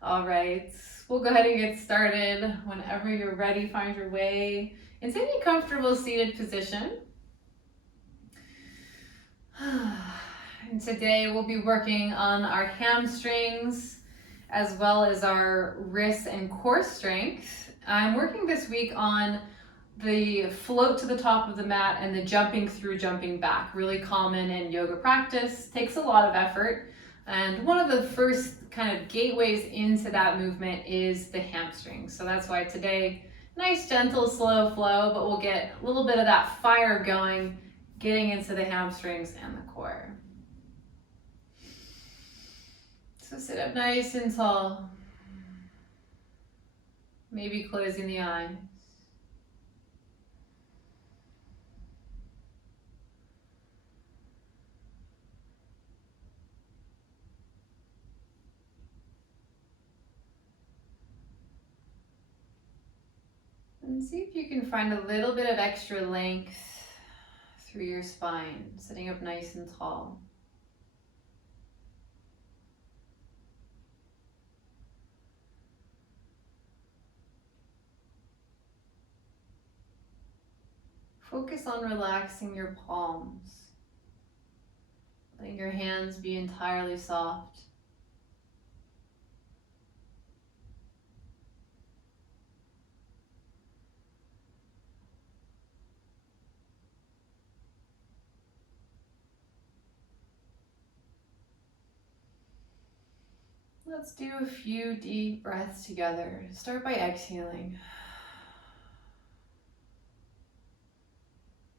All right, we'll go ahead and get started. Whenever you're ready, find your way into any comfortable seated position. And today we'll be working on our hamstrings as well as our wrist and core strength. I'm working this week on the float to the top of the mat and the jumping through, jumping back. Really common in yoga practice, takes a lot of effort. And one of the first kind of gateways into that movement is the hamstrings. So that's why today, nice, gentle, slow flow, but we'll get a little bit of that fire going, getting into the hamstrings and the core. So sit up nice and tall. Maybe closing the eyes. And see if you can find a little bit of extra length through your spine, sitting up nice and tall. Focus on relaxing your palms, letting your hands be entirely soft. Let's do a few deep breaths together. Start by exhaling.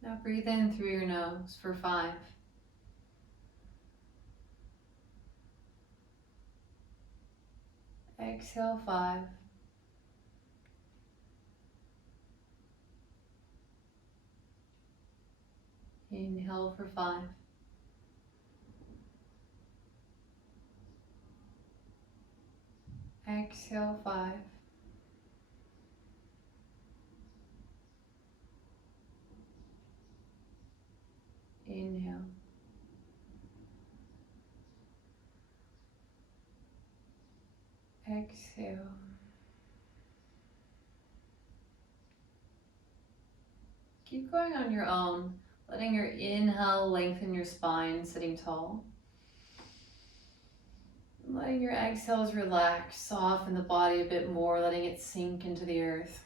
Now breathe in through your nose for 5. Exhale 5. Inhale for 5. Exhale 5. Inhale. Exhale. Keep going on your own, letting your inhale lengthen your spine, sitting tall. Letting your exhales relax, soften the body a bit more, letting it sink into the earth.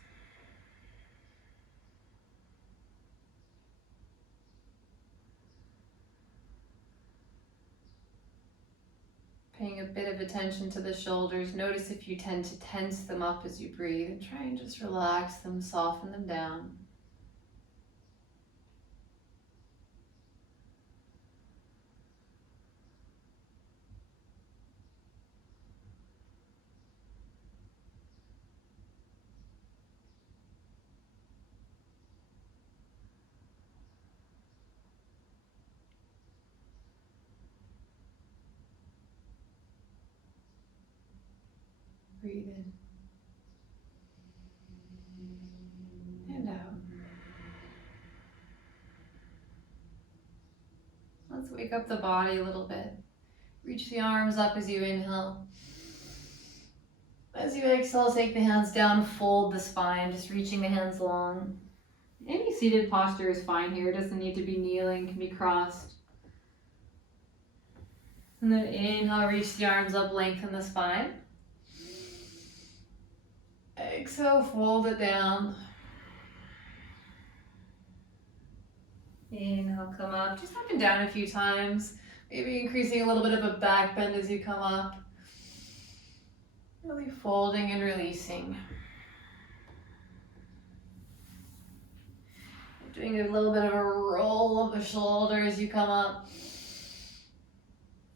Paying a bit of attention to the shoulders. Notice if you tend to tense them up as you breathe, and try and just relax them, soften them down. Breathe in and out. Let's wake up the body a little bit. Reach the arms up as you inhale. As you exhale, take the hands down, fold the spine, just reaching the hands long. Any seated posture is fine here. It doesn't need to be kneeling, can be crossed. And then inhale, reach the arms up, lengthen the spine. Exhale, fold it down. Inhale, come up, just up and down a few times. Maybe increasing a little bit of a back bend as you come up. Really folding and releasing. Doing a little bit of a roll of the shoulder as you come up.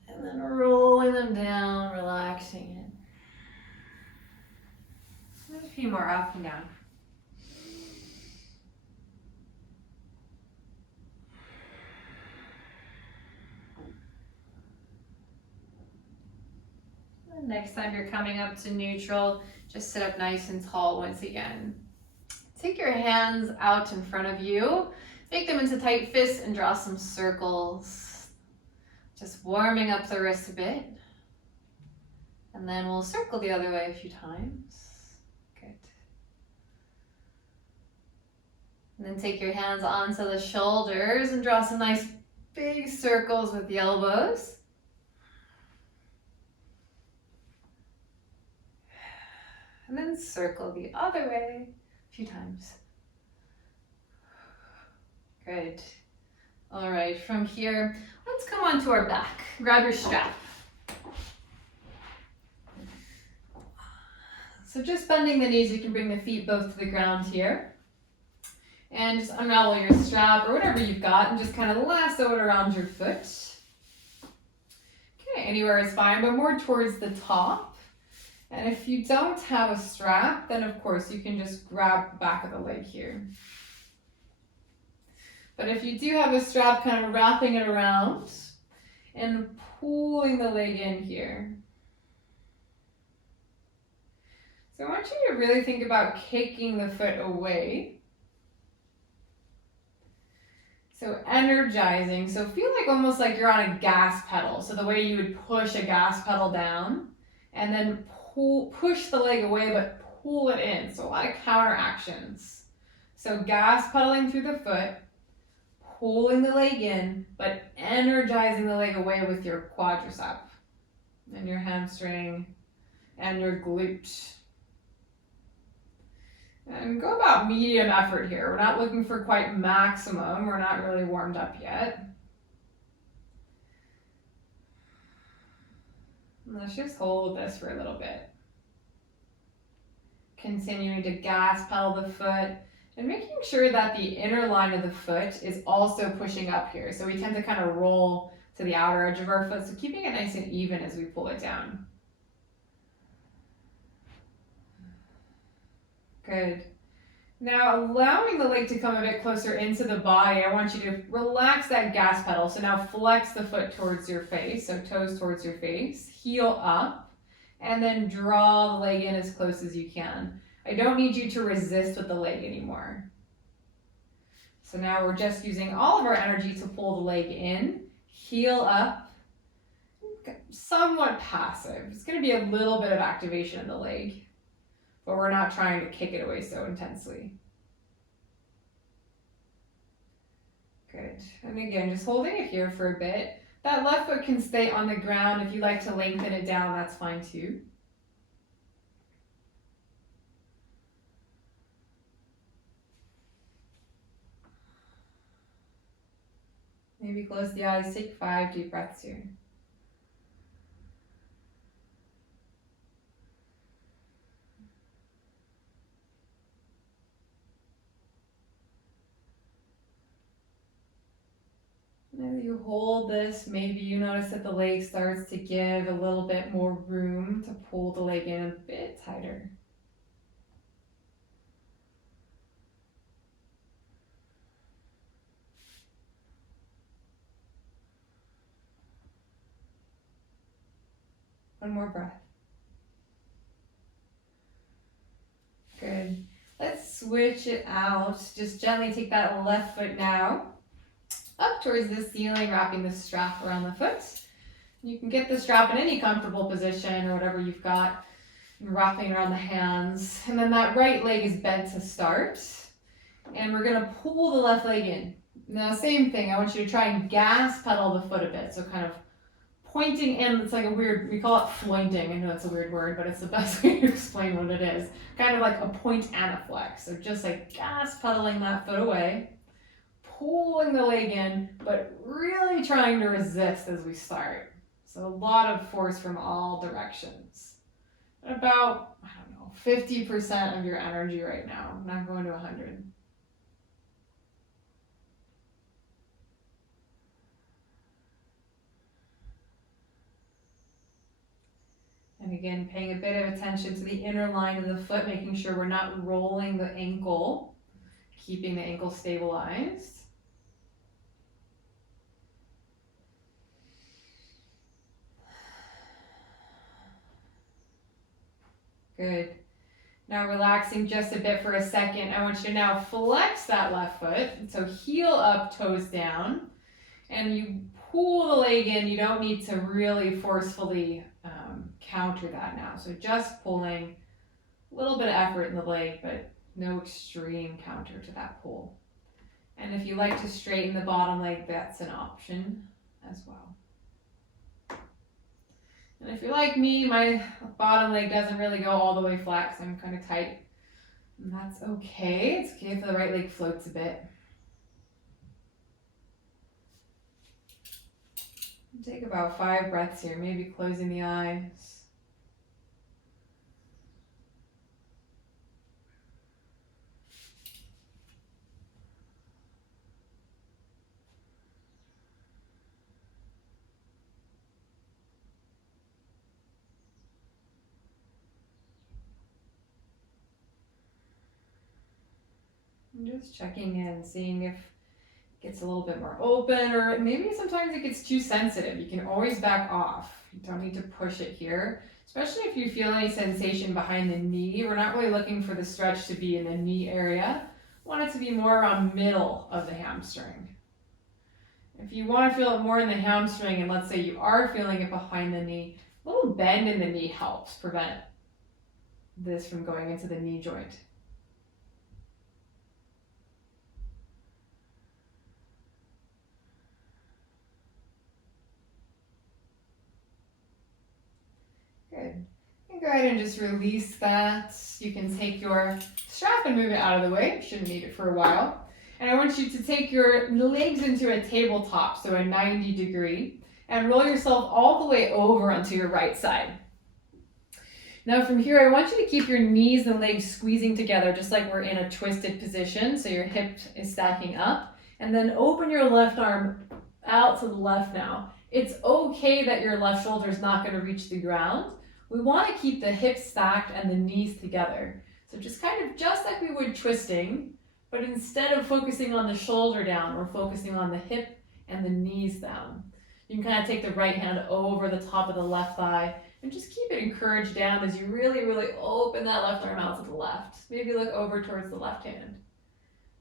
And then rolling them down, relaxing it. And a few more up and down. And next time you're coming up to neutral, just sit up nice and tall once again. Take your hands out in front of you. Make them into tight fists and draw some circles. Just warming up the wrist a bit. And then we'll circle the other way a few times. Good. And then take your hands onto the shoulders and draw some nice big circles with the elbows. And then circle the other way a few times. Good. All right, from here, let's come onto our back. Grab your strap. So just bending the knees, you can bring the feet both to the ground here. And just unravel your strap or whatever you've got and just kind of lasso it around your foot. Okay, anywhere is fine, but more towards the top. And if you don't have a strap, then of course you can just grab the back of the leg here. But if you do have a strap, kind of wrapping it around and pulling the leg in here. So I want you to really think about kicking the foot away. So energizing, so feel like almost like you're on a gas pedal. So the way you would push a gas pedal down and then push the leg away, but pull it in. So a lot of counter actions. So gas pedaling through the foot, pulling the leg in, but energizing the leg away with your quadricep and your hamstring and your glute. And go about medium effort here. We're not looking for quite maximum. We're not really warmed up yet. And let's just hold this for a little bit. Continuing to gas pedal the foot and making sure that the inner line of the foot is also pushing up here. So we tend to kind of roll to the outer edge of our foot. So keeping it nice and even as we pull it down. Good. Now allowing the leg to come a bit closer into the body, I want you to relax that gas pedal. So now flex the foot towards your face, so toes towards your face, heel up, and then draw the leg in as close as you can. I don't need you to resist with the leg anymore. So now we're just using all of our energy to pull the leg in, heel up, somewhat passive. It's going to be a little bit of activation in the leg, but we're not trying to kick it away so intensely. Good. And again, just holding it here for a bit. That left foot can stay on the ground. If you like to lengthen it down, that's fine too. Maybe close the eyes, take 5 deep breaths here. As you hold this, maybe you notice that the leg starts to give a little bit more room to pull the leg in a bit tighter. One more breath. Good. Let's switch it out. Just gently take that left foot now up towards the ceiling, wrapping the strap around the foot. You can get the strap in any comfortable position or whatever you've got, and wrapping around the hands. And then that right leg is bent to start. And we're gonna pull the left leg in. Now, same thing, I want you to try and gas pedal the foot a bit. So kind of pointing in, it's like a weird, we call it flointing. I know it's a weird word, but it's the best way to explain what it is. Kind of like a point and a flex. So just like gas pedaling that foot away, pulling the leg in, but really trying to resist as we start. So a lot of force from all directions. About, I don't know, 50% of your energy right now. I'm not going to 100. And again, paying a bit of attention to the inner line of the foot, making sure we're not rolling the ankle, keeping the ankle stabilized. Good. Now relaxing just a bit for a second, I want you to now flex that left foot. So heel up, toes down, and you pull the leg in. You don't need to really forcefully counter that now. So just pulling, a little bit of effort in the leg, but no extreme counter to that pull. And if you like to straighten the bottom leg, that's an option as well. And if you're like me, my bottom leg doesn't really go all the way flat because I'm kind of tight. And that's okay. It's okay if the right leg floats a bit. Take about 5 breaths here, maybe closing the eyes. And just checking in, seeing if it gets a little bit more open, or maybe sometimes it gets too sensitive. You can always back off. You don't need to push it here, especially if you feel any sensation behind the knee. We're not really looking for the stretch to be in the knee area. We want it to be more around middle of the hamstring. If you want to feel it more in the hamstring, and let's say you are feeling it behind the knee, a little bend in the knee helps prevent this from going into the knee joint. Good. And go ahead and just release that. You can take your strap and move it out of the way. You shouldn't need it for a while. And I want you to take your legs into a tabletop, so a 90 degree, and roll yourself all the way over onto your right side. Now from here, I want you to keep your knees and legs squeezing together, just like we're in a twisted position, so your hip is stacking up. And then open your left arm out to the left now. It's okay that your left shoulder is not going to reach the ground. We want to keep the hips stacked and the knees together. So just like we would twisting, but instead of focusing on the shoulder down, we're focusing on the hip and the knees down. You can kind of take the right hand over the top of the left thigh and just keep it encouraged down as you really, really open that left arm out to the left. Maybe look over towards the left hand.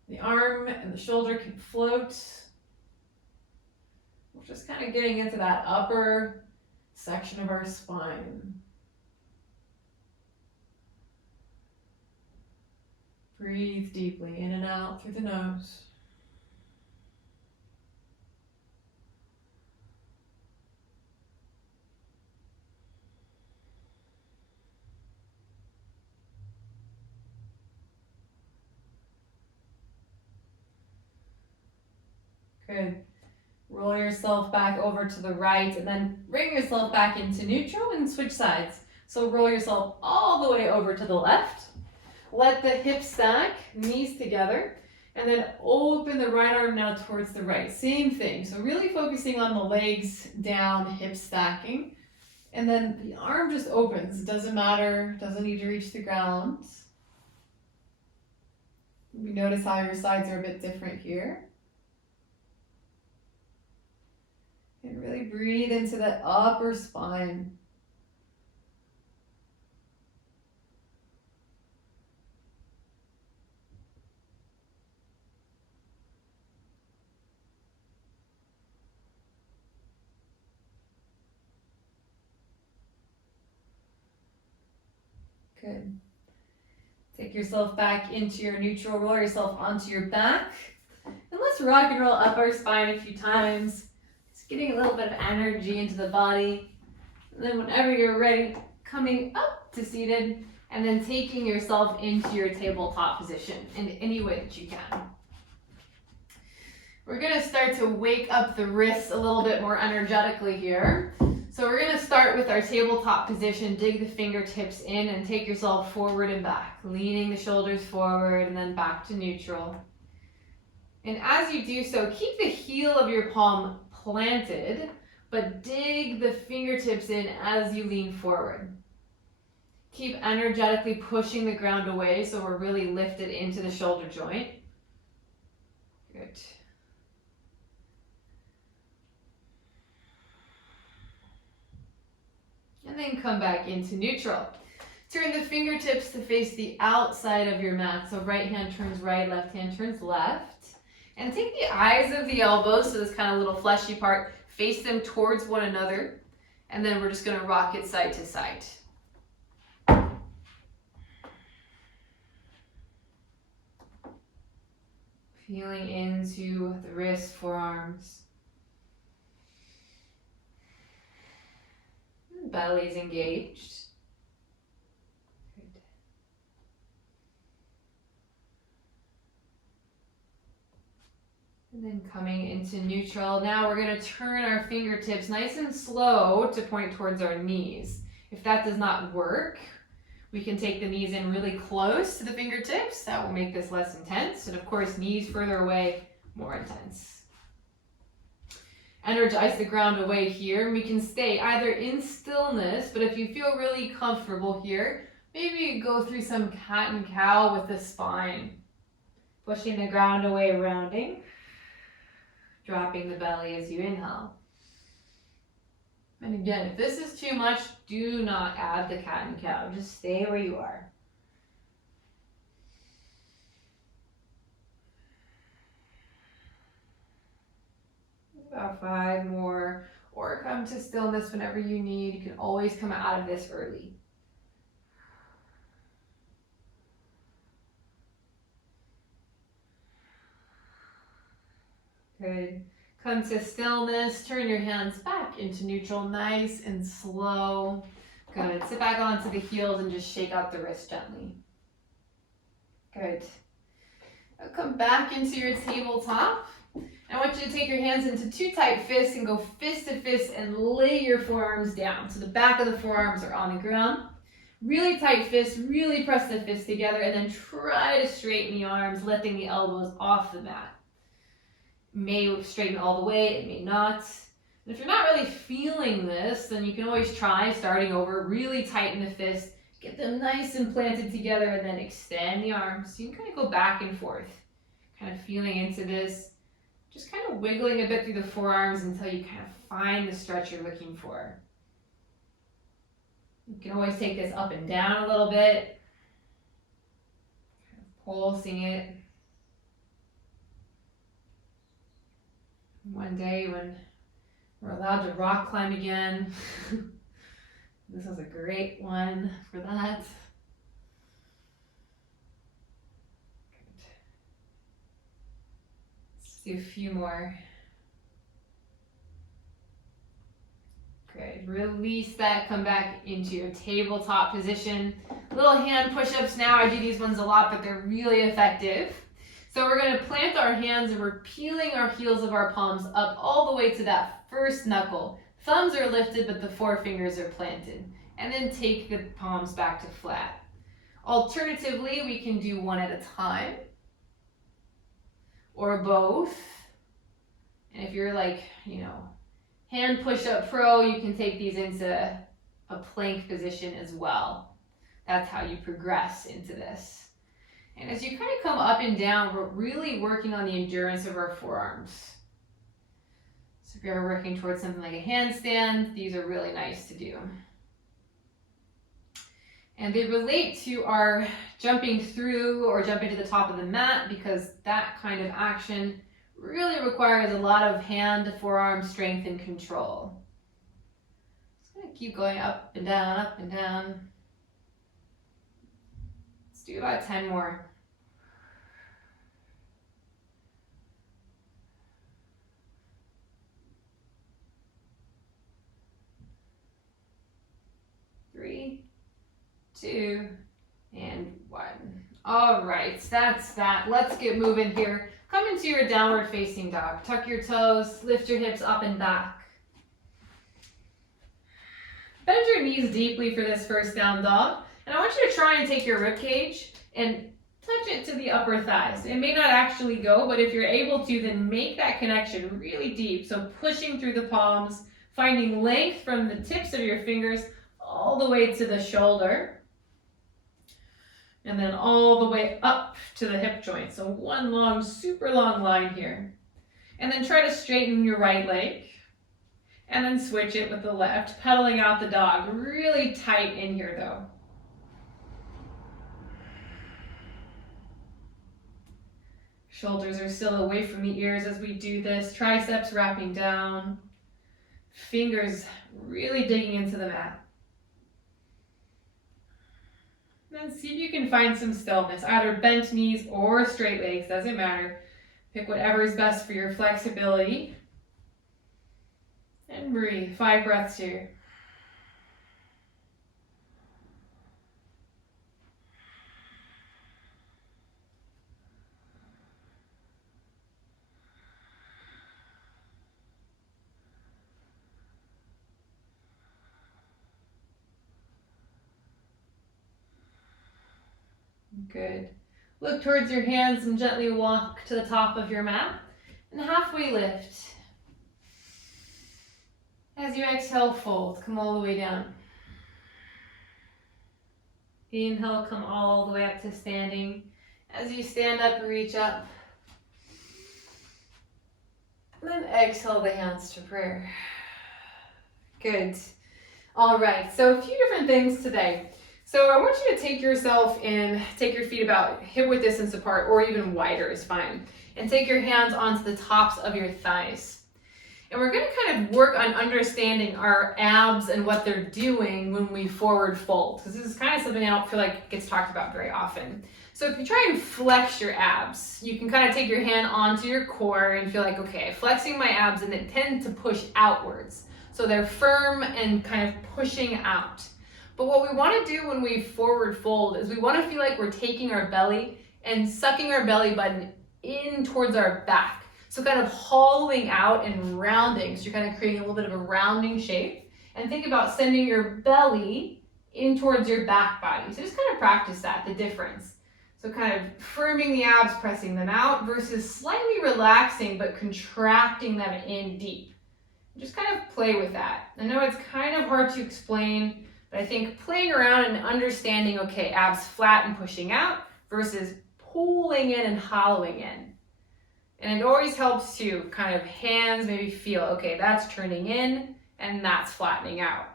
The arm and the shoulder can float. We're just kind of getting into that upper section of our spine. Breathe deeply in and out through the nose. Good. Roll yourself back over to the right and then bring yourself back into neutral and switch sides. So roll yourself all the way over to the left. Let the hips stack, knees together, and then open the right arm now towards the right. Same thing. So really focusing on the legs down, hips stacking. And then the arm just opens. It doesn't matter, doesn't need to reach the ground. You notice how your sides are a bit different here. And really breathe into that upper spine. Good. Take yourself back into your neutral, roll yourself onto your back. And let's rock and roll up our spine a few times. Just getting a little bit of energy into the body. And then whenever you're ready, coming up to seated, and then taking yourself into your tabletop position in any way that you can. We're gonna start to wake up the wrists a little bit more energetically here. So we're going to start with our tabletop position, dig the fingertips in and take yourself forward and back, leaning the shoulders forward and then back to neutral. And as you do so, keep the heel of your palm planted, but dig the fingertips in as you lean forward. Keep energetically pushing the ground away so we're really lifted into the shoulder joint. Good. And then come back into neutral. Turn the fingertips to face the outside of your mat. So right hand turns right, left hand turns left. And take the eyes of the elbows, so this kind of little fleshy part, face them towards one another. And then we're just gonna rock it side to side. Feeling into the wrists, forearms. Belly's engaged. Good. And then coming into neutral. Now we're going to turn our fingertips nice and slow to point towards our knees. If that does not work, we can take the knees in really close to the fingertips. That will make this less intense. And of course, knees further away, more intense. Energize the ground away here. We can stay either in stillness, but if you feel really comfortable here, maybe you go through some cat and cow with the spine. Pushing the ground away, rounding. Dropping the belly as you inhale. And again, if this is too much, do not add the cat and cow. Just stay where you are. About 5 more, or come to stillness whenever you need. You can always come out of this early. Good. Come to stillness. Turn your hands back into neutral, nice and slow. Good. Sit back onto the heels and just shake out the wrist gently. Good. Now come back into your tabletop. I want you to take your hands into 2 tight fists and go fist to fist and lay your forearms down. So the back of the forearms are on the ground. Really tight fists, really press the fists together, and then try to straighten the arms, lifting the elbows off the mat. It may straighten all the way, it may not. And if you're not really feeling this, then you can always try starting over, really tighten the fists, get them nice and planted together, and then extend the arms. So you can kind of go back and forth, kind of feeling into this. Just kind of wiggling a bit through the forearms until you kind of find the stretch you're looking for. You can always take this up and down a little bit. Kind of pulsing it. One day when we're allowed to rock climb again, this is a great one for that. Do a few more. Good. Release that. Come back into your tabletop position. Little hand push-ups now. I do these ones a lot, but they're really effective. So we're going to plant our hands and we're peeling our heels of our palms up all the way to that first knuckle. Thumbs are lifted, but the forefingers are planted. And then take the palms back to flat. Alternatively, we can do one at a time, or both. And if you're like, hand push-up pro, you can take these into a plank position as well. That's how you progress into this. And as you kind of come up and down, we're really working on the endurance of our forearms. So if you're ever working towards something like a handstand, these are really nice to do. And they relate to our jumping through or jumping to the top of the mat, because that kind of action really requires a lot of hand, forearm strength and control. Just gonna keep going up and down, up and down. Let's do about 10 more. Three, 2, and 1. All right, that's that. Let's get moving here. Come into your downward facing dog. Tuck your toes, lift your hips up and back. Bend your knees deeply for this first down dog. And I want you to try and take your rib cage and touch it to the upper thighs. It may not actually go, but if you're able to, then make that connection really deep. So pushing through the palms, finding length from the tips of your fingers all the way to the shoulder. And then all the way up to the hip joint. So one long, super long line here. And then try to straighten your right leg. And then switch it with the left, pedaling out the dog. Really tight in here though. Shoulders are still away from the ears as we do this. Triceps wrapping down. Fingers really digging into the mat. Then see if you can find some stillness, either bent knees or straight legs, doesn't matter. Pick whatever is best for your flexibility. And breathe, 5 breaths here. Good. Look towards your hands and gently walk to the top of your mat and halfway lift. As you exhale, fold, come all the way down. Inhale, come all the way up to standing. As you stand up, reach up. And then exhale the hands to prayer. Good. All right, so a few different things today. So I want you to take yourself and take your feet about hip width distance apart, or even wider is fine. And take your hands onto the tops of your thighs. And we're going to kind of work on understanding our abs and what they're doing when we forward fold. Because this is kind of something I don't feel like gets talked about very often. So if you try and flex your abs, you can kind of take your hand onto your core and feel like, okay, flexing my abs, and they tend to push outwards. So they're firm and kind of pushing out. But what we want to do when we forward fold is we want to feel like we're taking our belly and sucking our belly button in towards our back. So kind of hollowing out and rounding. So you're kind of creating a little bit of a rounding shape. And think about sending your belly in towards your back body. So just kind of practice that, the difference. So kind of firming the abs, pressing them out, versus slightly relaxing but contracting them in deep. Just kind of play with that. I know it's kind of hard to explain, but I think playing around and understanding, okay, abs flat and pushing out versus pulling in and hollowing in. And it always helps to kind of hands maybe feel, okay, that's turning in and that's flattening out.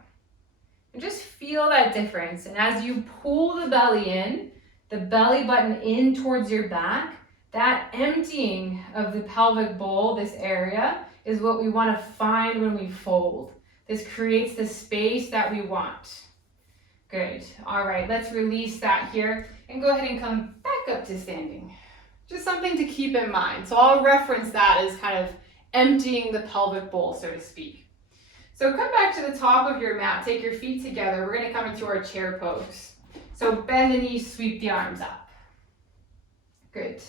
And just feel that difference. And as you pull the belly in, the belly button in towards your back, that emptying of the pelvic bowl, this area, is what we want to find when we fold. This creates the space that we want. Good. All right, let's release that here and go ahead and come back up to standing. Just something to keep in mind. So I'll reference that as kind of emptying the pelvic bowl, so to speak. So come back to the top of your mat, take your feet together. We're going to come into our chair pose. So bend the knees, sweep the arms up. Good.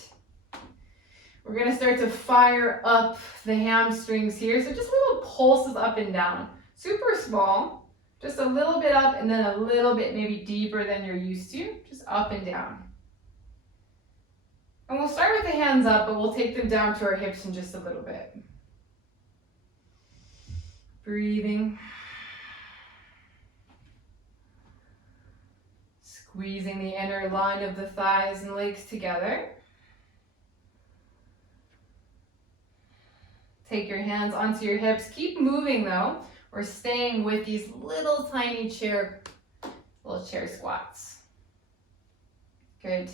We're going to start to fire up the hamstrings here. So just little pulses up and down. Super small, just a little bit up and then a little bit maybe deeper than you're used to. Just up and down. And we'll start with the hands up, but we'll take them down to our hips in just a little bit. Breathing. Squeezing the inner line of the thighs and legs together. Take your hands onto your hips. Keep moving though. We're staying with these little tiny chair squats. Good.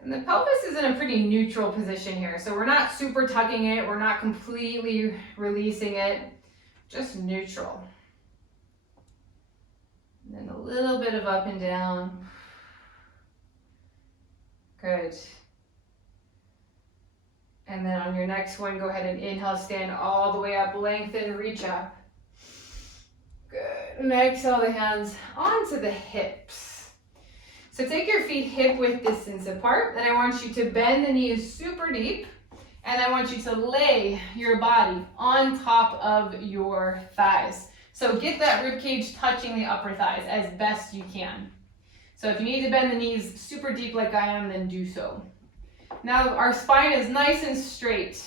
And the pelvis is in a pretty neutral position here. So we're not super tucking it. We're not completely releasing it. Just neutral. And then a little bit of up and down. Good. And then on your next one, go ahead and inhale, stand all the way up, lengthen, reach up. Good. And exhale the hands onto the hips. So take your feet hip width distance apart, and I want you to bend the knees super deep, and I want you to lay your body on top of your thighs. So get that rib cage touching the upper thighs as best you can. So if you need to bend the knees super deep like I am, then do so. Now our spine is nice and straight,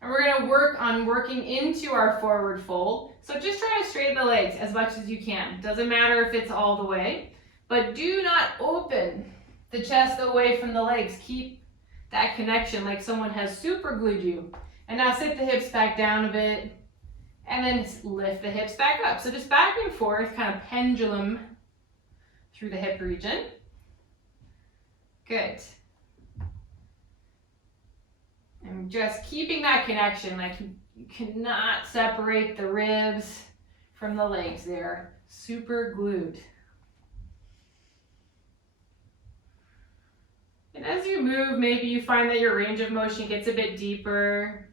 and we're going to work on working into our forward fold. So just try to straighten the legs as much as you can. Doesn't matter if it's all the way, but do not open the chest away from the legs. Keep that connection like someone has super glued you. And now sit the hips back down a bit, and then lift the hips back up. So just back and forth, kind of pendulum through the hip region. Good. And just keeping that connection, like you cannot separate the ribs from the legs. They're super glued. And as you move, maybe you find that your range of motion gets a bit deeper.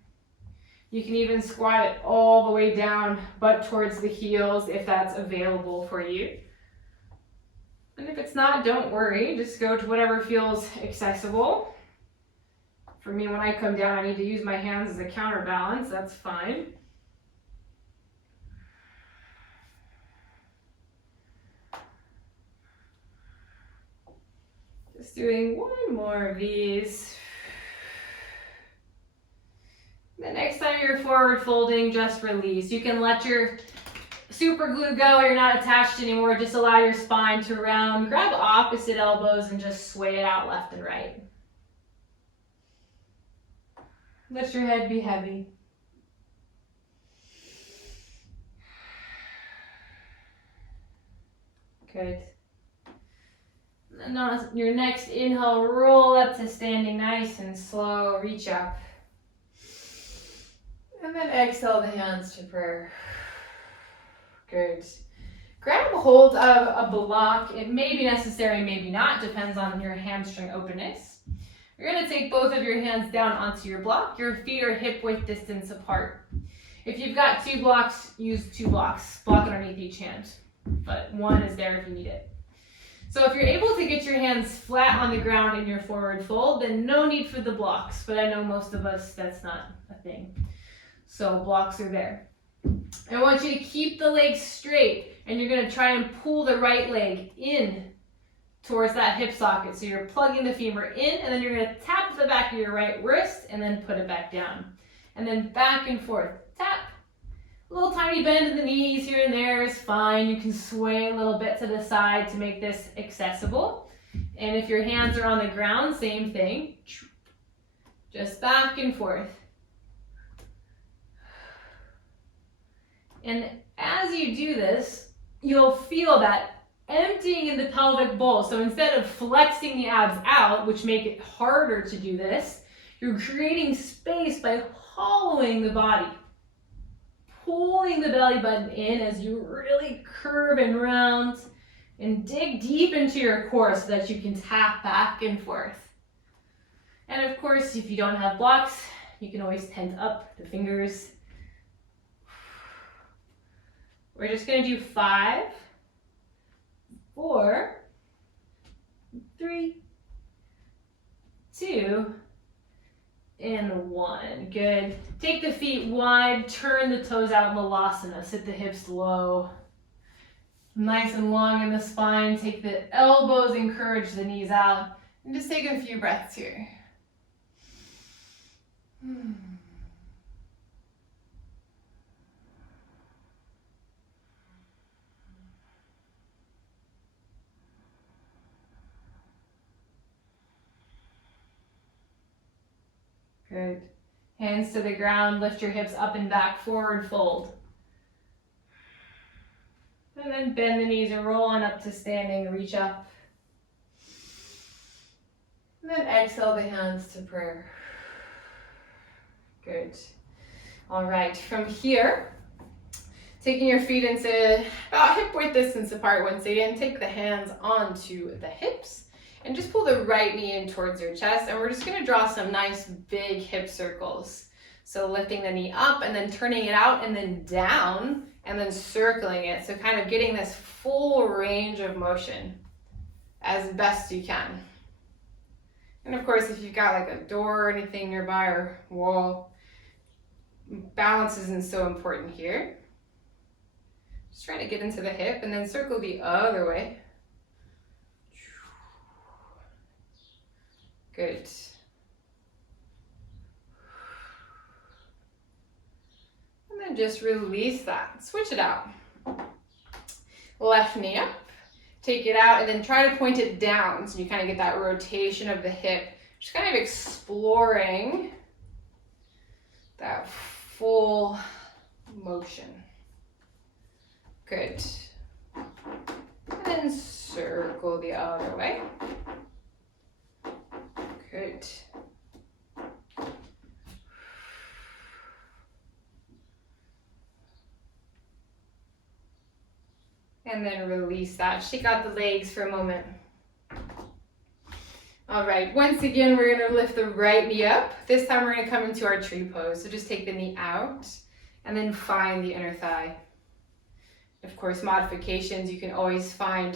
You can even squat it all the way down, butt towards the heels if that's available for you. And if it's not, don't worry, just go to whatever feels accessible. For me, when I come down, I need to use my hands as a counterbalance, that's fine. Just doing one more of these. The next time you're forward folding, just release. You can let your super glue go, you're not attached anymore, just allow your spine to round. Grab opposite elbows and just sway it out left and right. Let your head be heavy. Good. And then on your next inhale, roll up to standing nice and slow, reach up. And then exhale the hands to prayer. Good. Grab a hold of a block. It may be necessary, maybe not, depends on your hamstring openness. You're going to take both of your hands down onto your block. Your feet are hip width distance apart. If you've got 2 blocks, use 2 blocks. Block underneath each hand, but one is there if you need it. So if you're able to get your hands flat on the ground in your forward fold, then no need for the blocks, but I know most of us, that's not a thing. So blocks are there. I want you to keep the legs straight, and you're going to try and pull the right leg in towards that hip socket. So you're plugging the femur in, and then you're going to tap the back of your right wrist, and then put it back down. And then back and forth. Tap. A little tiny bend in the knees here and there is fine. You can sway a little bit to the side to make this accessible. And if your hands are on the ground, same thing. Just back and forth. And as you do this, you'll feel that emptying in the pelvic bowl. So instead of flexing the abs out, which make it harder to do this, you're creating space by hollowing the body. Pulling the belly button in as you really curve and round and dig deep into your core so that you can tap back and forth. And of course, if you don't have blocks, you can always tent up the fingers. We're just going to do 5, 4, 3, 2, and 1. Good. Take the feet wide, turn the toes out, Malasana. Sit the hips low. Nice and long in the spine. Take the elbows, encourage the knees out. And just take a few breaths here. Good. Hands to the ground, lift your hips up and back, forward fold. And then bend the knees and roll on up to standing, reach up. And then exhale the hands to prayer. Good. All right, from here, taking your feet into about hip width distance apart once again, take the hands onto the hips. And just pull the right knee in towards your chest, and we're just going to draw some nice big hip circles. So lifting the knee up and then turning it out and then down and then circling it. So kind of getting this full range of motion as best you can. And of course, if you've got like a door or anything nearby or wall, balance isn't so important here. Just trying to get into the hip and then circle the other way. Good. And then just release that. Switch it out. Left knee up. Take it out and then try to point it down so you kind of get that rotation of the hip. Just kind of exploring that full motion. Good. And then circle the other way. Good. And then release that. Shake out the legs for a moment. All right, once again, we're gonna lift the right knee up. This time we're gonna come into our tree pose. So just take the knee out and then find the inner thigh. Of course, modifications, you can always find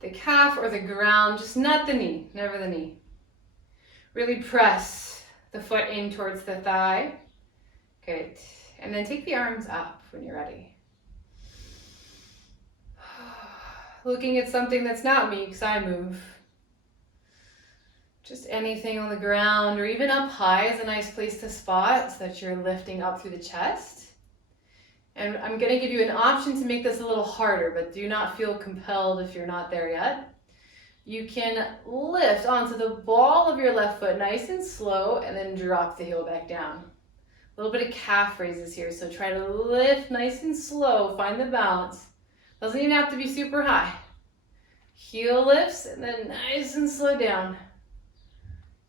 the calf or the ground, just not the knee, never the knee. Really press the foot in towards the thigh. Good. And then take the arms up when you're ready. Looking at something that's not me, because I move. Just anything on the ground or even up high is a nice place to spot so that you're lifting up through the chest. And I'm going to give you an option to make this a little harder, but do not feel compelled if you're not there yet. You can lift onto the ball of your left foot nice and slow and then drop the heel back down. A little bit of calf raises here, so try to lift nice and slow, find the balance. Doesn't even have to be super high. Heel lifts and then nice and slow down.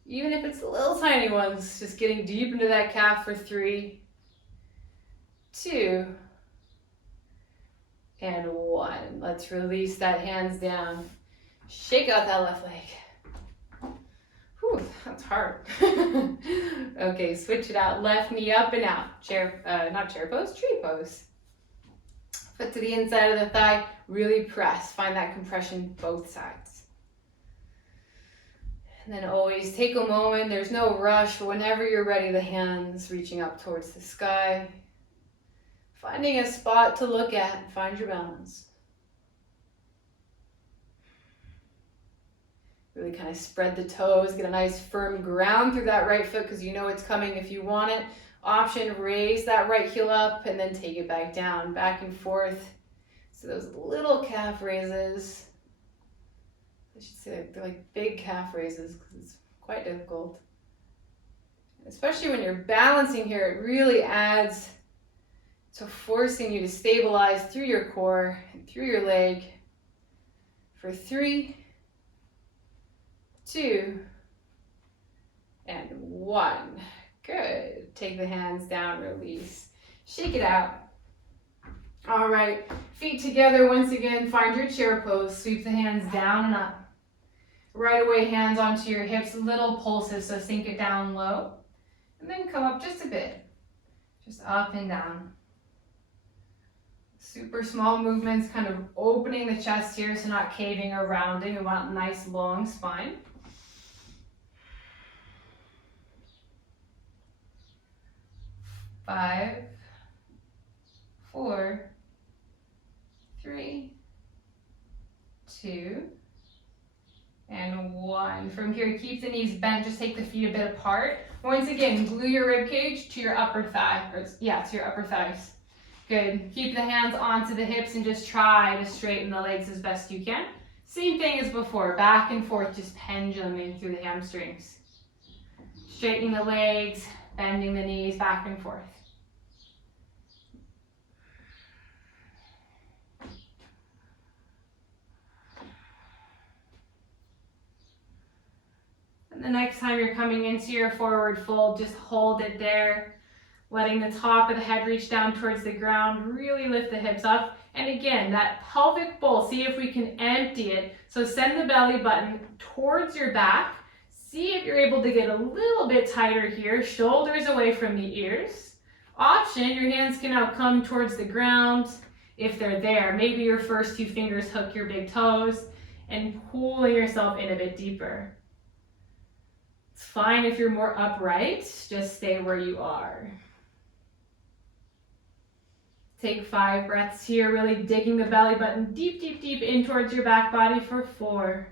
Even if it's the little tiny ones, just getting deep into that calf for 3, 2, and 1. Let's release that hands down. Shake out that left leg. Whew, that's hard. Okay, switch it out. Left knee up and out. Chair, not chair pose, tree pose. Foot to the inside of the thigh, really press. Find that compression both sides. And then always take a moment, there's no rush, but whenever you're ready, the hands reaching up towards the sky. Finding a spot to look at, find your balance. Really kind of spread the toes, get a nice firm ground through that right foot because you know it's coming if you want it. Option, raise that right heel up and then take it back down, back and forth. So those little calf raises. I should say they're like big calf raises because it's quite difficult. Especially when you're balancing here, it really adds to forcing you to stabilize through your core and through your leg for 3, 2, and 1. Good. Take the hands down, release. Shake it out. All right, feet together once again, find your chair pose. Sweep the hands down and up. Right away, hands onto your hips, little pulses, so sink it down low. And then come up just a bit, just up and down. Super small movements, kind of opening the chest here, so not caving or rounding. We want a nice long spine. Five, 4, 3, 2, and 1. From here, keep the knees bent, just take the feet a bit apart. Once again, glue your rib cage to your upper thigh, to your upper thighs. Good. Keep the hands onto the hips and just try to straighten the legs as best you can. Same thing as before, back and forth, just penduluming through the hamstrings. Straightening the legs, bending the knees back and forth. And the next time you're coming into your forward fold, just hold it there, letting the top of the head reach down towards the ground, really lift the hips up. And again, that pelvic bowl, see if we can empty it. So send the belly button towards your back. See if you're able to get a little bit tighter here, shoulders away from the ears. Option, your hands can now come towards the ground if they're there. Maybe your first 2 fingers hook your big toes and pulling yourself in a bit deeper. It's fine if you're more upright, just stay where you are. Take 5 breaths here, really digging the belly button deep, deep, deep in towards your back body for 4,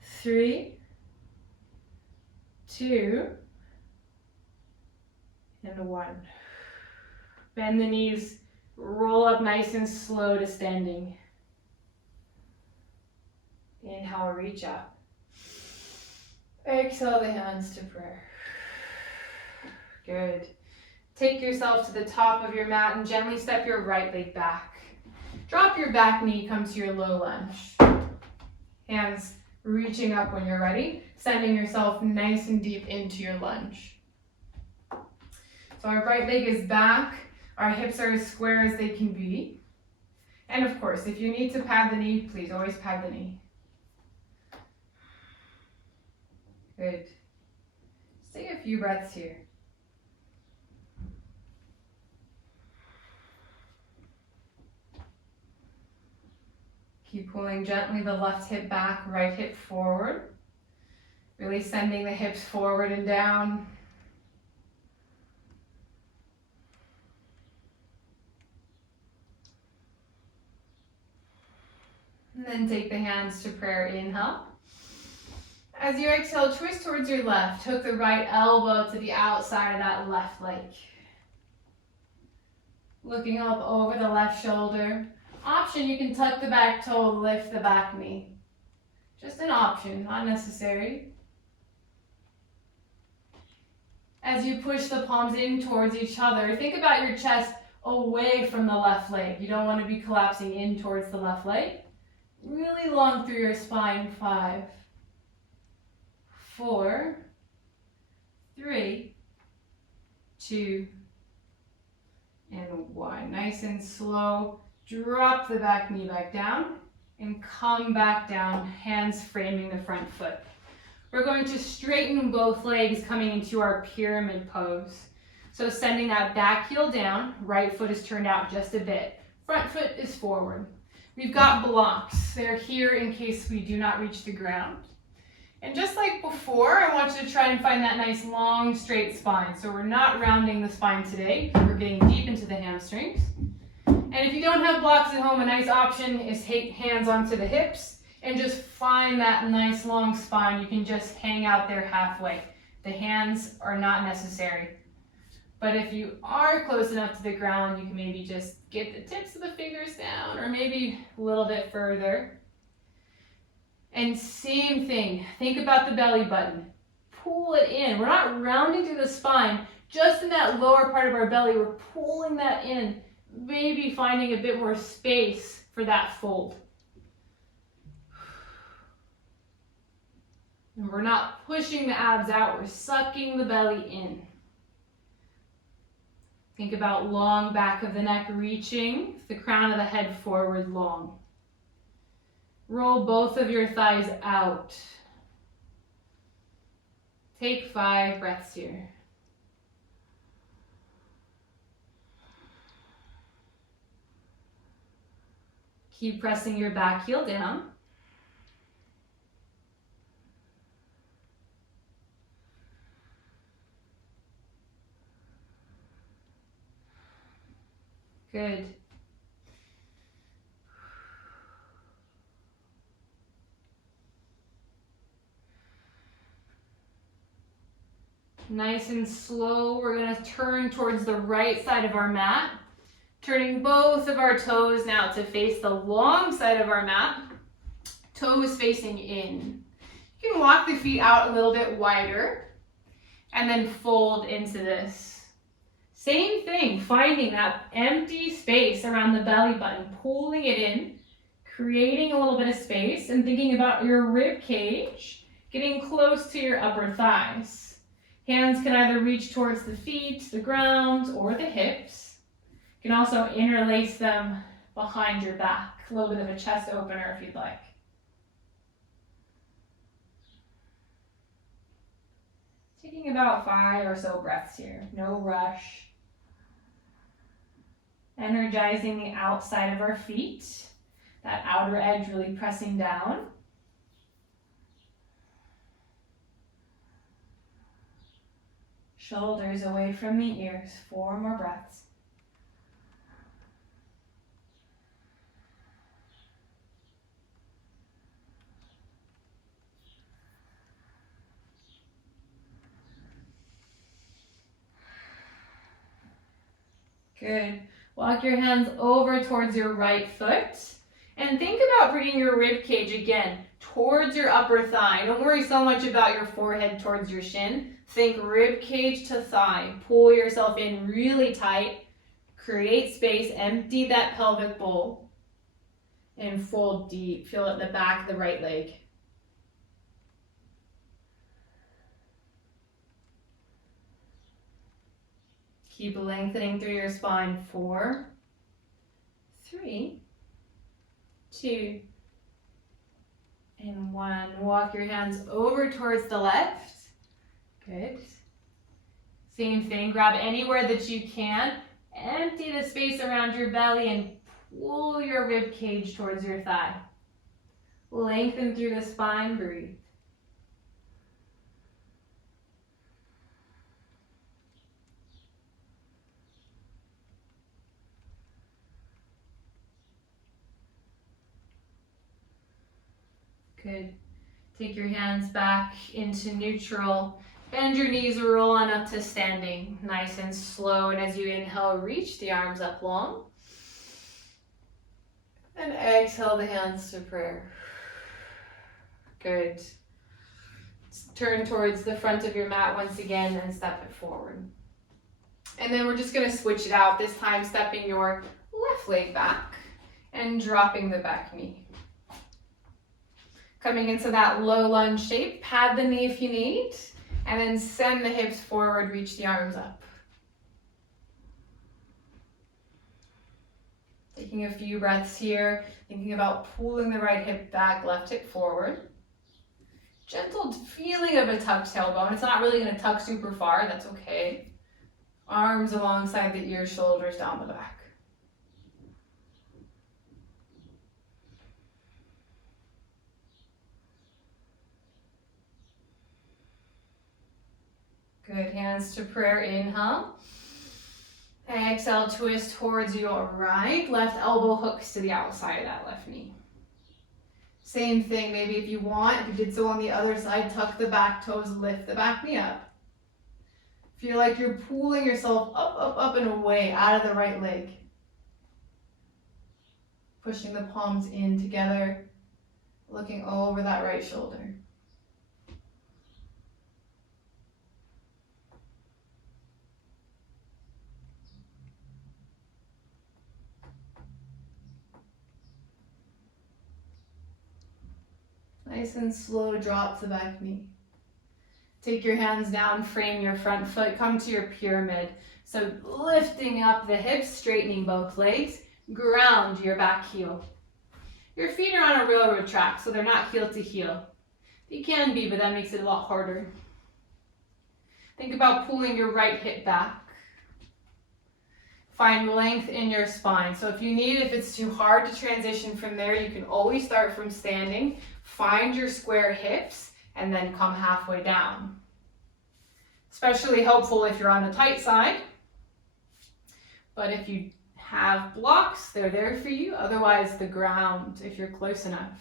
3, 2, and 1. Bend the knees, roll up nice and slow to standing. Inhale, reach up. Exhale the hands to prayer. Good. Take yourself to the top of your mat and gently step your right leg back. Drop your back knee, come to your low lunge. Hands reaching up when you're ready, sending yourself nice and deep into your lunge. So our right leg is back, our hips are as square as they can be. And of course, if you need to pad the knee, please always pad the knee. Good. Just take a few breaths here. Keep pulling gently the left hip back, right hip forward. Really sending the hips forward and down. And then take the hands to prayer, inhale. As you exhale, twist towards your left. Hook the right elbow to the outside of that left leg. Looking up over the left shoulder. Option, you can tuck the back toe, lift the back knee. Just an option, not necessary. As you push the palms in towards each other, think about your chest away from the left leg. You don't want to be collapsing in towards the left leg. Really long through your spine. 5, 4, 3, 2, and 1. Nice and slow. Drop the back knee back down and come back down, hands framing the front foot. We're going to straighten both legs coming into our pyramid pose. So sending that back heel down, right foot is turned out just a bit. Front foot is forward. We've got blocks. They're here in case we do not reach the ground. And just like before, I want you to try and find that nice long straight spine. So we're not rounding the spine today. We're getting deep into the hamstrings. And if you don't have blocks at home, a nice option is take hands onto the hips and just find that nice long spine. You can just hang out there halfway. The hands are not necessary. But if you are close enough to the ground, you can maybe just get the tips of the fingers down or maybe a little bit further. And same thing, think about the belly button. Pull it in. We're not rounding through the spine. Just in that lower part of our belly, we're pulling that in. Maybe finding a bit more space for that fold. And we're not pushing the abs out, we're sucking the belly in. Think about long back of the neck reaching, the crown of the head forward long. Roll both of your thighs out. Take 5 breaths here. Keep pressing your back heel down. Good. Nice and slow, we're going to turn towards the right side of our mat, turning both of our toes now to face the long side of our mat, toes facing in. You can walk the feet out a little bit wider and then fold into this. Same thing, finding that empty space around the belly button, pulling it in, creating a little bit of space and thinking about your rib cage, getting close to your upper thighs. Hands can either reach towards the feet, the ground, or the hips. You can also interlace them behind your back. A little bit of a chest opener if you'd like. Taking about 5 or so breaths here, no rush. Energizing the outside of our feet, that outer edge really pressing down. Shoulders away from the ears, 4 more breaths. Good. Walk your hands over towards your right foot and think about bringing your rib cage again towards your upper thigh. Don't worry so much about your forehead towards your shin. Think rib cage to thigh. Pull yourself in really tight. Create space. Empty that pelvic bowl. And fold deep. Feel it in the back of the right leg. Keep lengthening through your spine. 4, 3, 2, and 1. Walk your hands over towards the left. Good. Same thing, grab anywhere that you can. Empty the space around your belly and pull your rib cage towards your thigh. Lengthen through the spine, breathe. Good. Take your hands back into neutral. Bend your knees, roll on up to standing. Nice and slow. And as you inhale, reach the arms up long. And exhale the hands to prayer. Good. Turn towards the front of your mat once again and step it forward. And then we're just going to switch it out. This time stepping your left leg back and dropping the back knee. Coming into that low lunge shape, pad the knee if you need, and then send the hips forward, reach the arms up. Taking a few breaths here, thinking about pulling the right hip back, left hip forward. Gentle feeling of a tucked tailbone. It's not really going to tuck super far, that's okay. Arms alongside the ears, shoulders down the back. Good, hands to prayer, inhale. Exhale, twist towards your right. Left elbow hooks to the outside of that left knee. Same thing, maybe if you want, if you did so on the other side, tuck the back toes, lift the back knee up. Feel like you're pulling yourself up, up, up and away out of the right leg. Pushing the palms in together, looking over that right shoulder. Nice and slow, drop the back knee. Take your hands down, frame your front foot, come to your pyramid. So lifting up the hips, straightening both legs, ground your back heel. Your feet are on a railroad track, so they're not heel to heel. They can be, but that makes it a lot harder. Think about pulling your right hip back. Find length in your spine. So if you need, if it's too hard to transition from there, you can always start from standing. Find your square hips and then come halfway down. Especially helpful if you're on the tight side. But if you have blocks, they're there for you. Otherwise, the ground if you're close enough.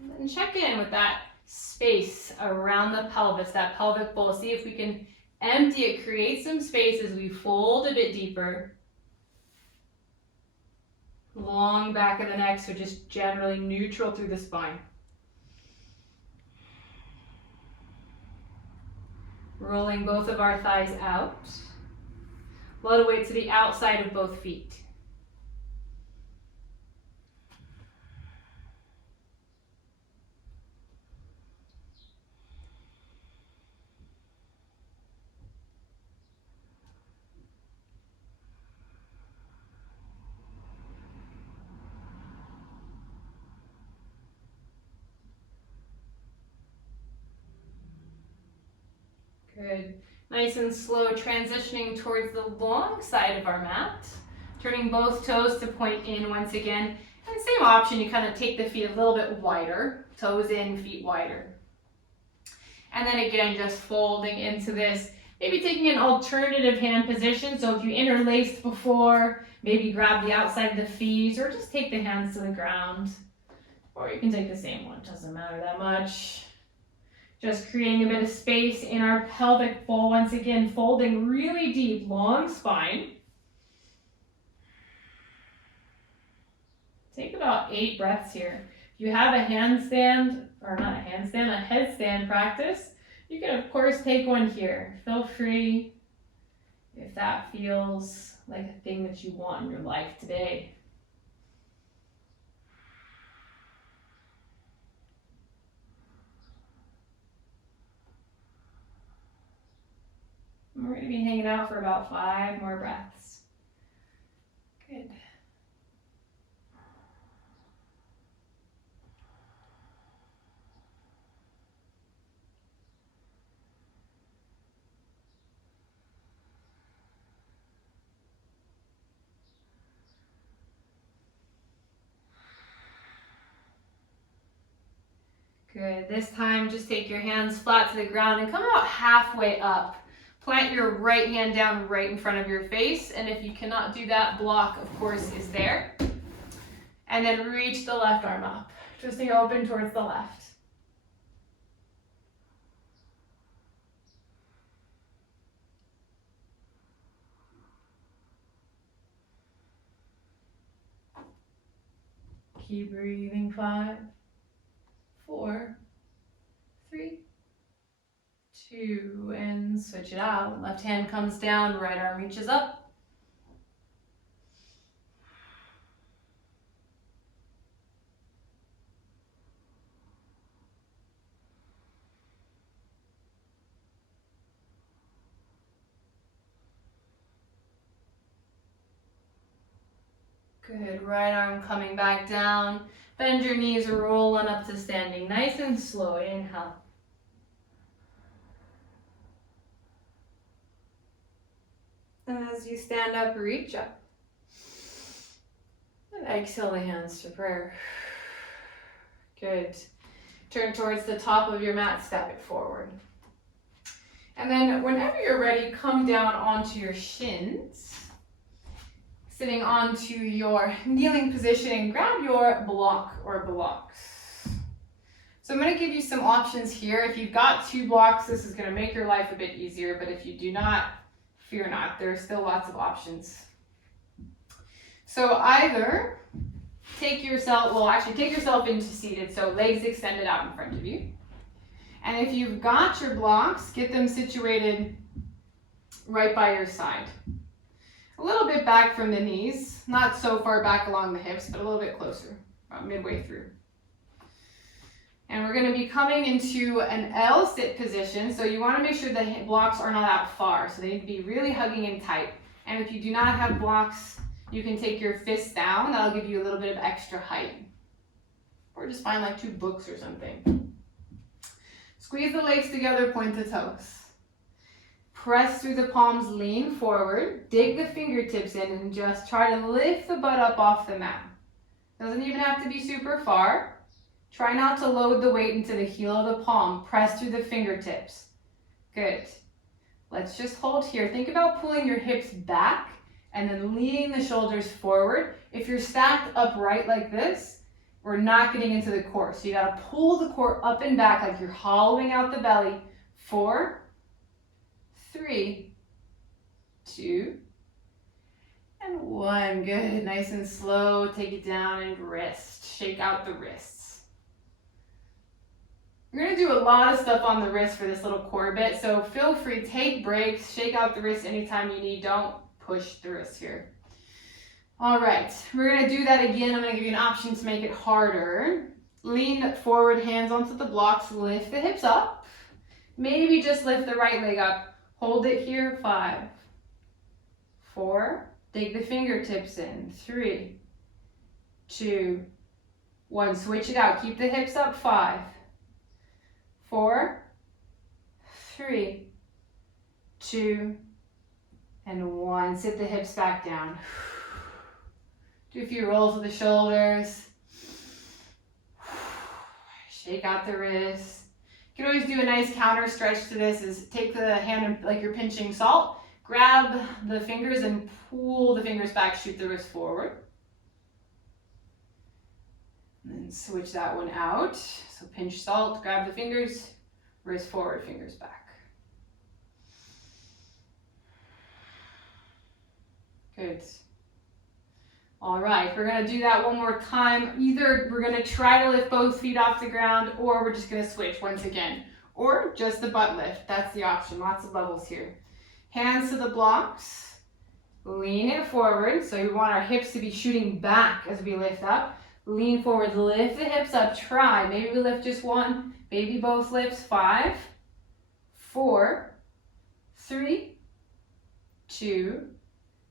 And then check in with that space around the pelvis, that pelvic bowl. See if we can empty it, create some space as we fold a bit deeper. Long back of the neck, so just generally neutral through the spine. Rolling both of our thighs out. A lot of weight to the outside of both feet. Good. Nice and slow, transitioning towards the long side of our mat. Turning both toes to point in once again. And same option, you kind of take the feet a little bit wider. Toes in, feet wider. And then again, just folding into this. Maybe taking an alternative hand position. So if you interlaced before, maybe grab the outside of the feet or just take the hands to the ground. Or you can take the same one, doesn't matter that much. Just creating a bit of space in our pelvic bowl. Once again, folding really deep, long spine. Take about 8 breaths here. If you have a handstand, or not a handstand, a headstand practice, you can of course take one here. Feel free if that feels like a thing that you want in your life today. We're going to be hanging out for about 5 more breaths. Good. Good. This time, just take your hands flat to the ground and come about halfway up. Plant your right hand down right in front of your face, and if you cannot do that, block, of course, is there. And then reach the left arm up. Twisting open towards the left. Keep breathing. 5, 4, 3, 2, and switch it out. Left hand comes down, right arm reaches up. Good, right arm coming back down. Bend your knees, rolling up to standing. Nice and slow, inhale. And as you stand up, reach up. And exhale the hands to prayer. Good. Turn towards the top of your mat, step it forward. And then whenever you're ready, come down onto your shins. Sitting onto your kneeling position and grab your block or blocks. So I'm going to give you some options here. If you've got 2 blocks, this is going to make your life a bit easier, but if you do not, fear not, there are still lots of options. So either take yourself into seated, so legs extended out in front of you. And if you've got your blocks, get them situated right by your side. A little bit back from the knees, not so far back along the hips, but a little bit closer, about midway through. And we're going to be coming into an L sit position, so you want to make sure the blocks are not out far, so they need to be really hugging in tight. And if you do not have blocks, you can take your fists down, that'll give you a little bit of extra height. Or just find like 2 books or something. Squeeze the legs together, point the toes. Press through the palms, lean forward, dig the fingertips in, and just try to lift the butt up off the mat. Doesn't even have to be super far. Try not to load the weight into the heel of the palm. Press through the fingertips. Good. Let's just hold here. Think about pulling your hips back and then leaning the shoulders forward. If you're stacked upright like this, we're not getting into the core. So you gotta pull the core up and back like you're hollowing out the belly. 4, 3, 2, and 1. Good. Nice and slow. Take it down and wrist. Shake out the wrists. We're going to do a lot of stuff on the wrist for this little core bit, so feel free, take breaks, shake out the wrist anytime you need. Don't push the wrist here. All right, we're going to do that again. I'm going to give you an option to make it harder. Lean forward, hands onto the blocks, lift the hips up. Maybe just lift the right leg up. Hold it here, 5, 4, dig the fingertips in, 3, 2, 1, switch it out, keep the hips up, 5, 4, 3, 2, and 1, sit the hips back down. Do a few rolls with the shoulders, shake out the wrists. You can always do a nice counter stretch to this is take the hand like you're pinching salt, grab the fingers and pull the fingers back, shoot the wrist forward. And then switch that one out. So pinch salt, grab the fingers, wrist forward, fingers back. Good. All right, we're gonna do that one more time. Either we're gonna try to lift both feet off the ground, or we're just gonna switch once again. Or just the butt lift, that's the option, lots of levels here. Hands to the blocks, lean it forward. So we want our hips to be shooting back as we lift up. Lean forward, lift the hips up, try. Maybe we lift just one, maybe both lifts. 5, 4, 3, 2,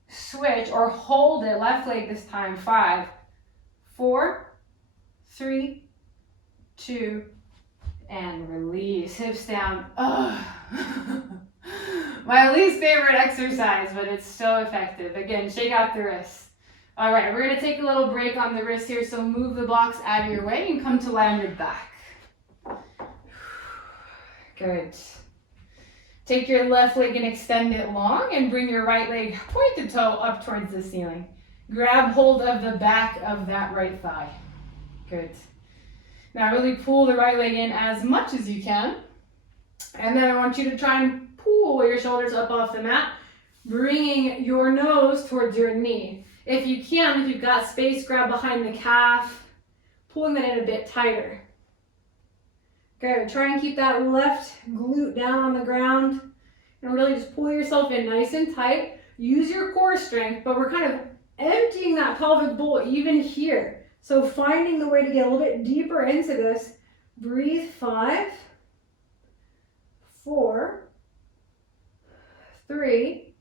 switch, or hold it, left leg this time. 5, 4, 3, 2, and release. Hips down. Ugh. My least favorite exercise, but it's so effective. Again, shake out the wrists. All right, we're gonna take a little break on the wrist here, so move the blocks out of your way and come to lie on your back. Good. Take your left leg and extend it long and bring your right leg point the toe up towards the ceiling. Grab hold of the back of that right thigh. Good. Now really pull the right leg in as much as you can. And then I want you to try and pull your shoulders up off the mat, bringing your nose towards your knee. If you can, if you've got space, grab behind the calf, pulling that in a bit tighter. Good. Try and keep that left glute down on the ground and really just pull yourself in nice and tight. Use your core strength, but we're kind of emptying that pelvic bowl even here. So finding the way to get a little bit deeper into this. Breathe. 5, 4, 3,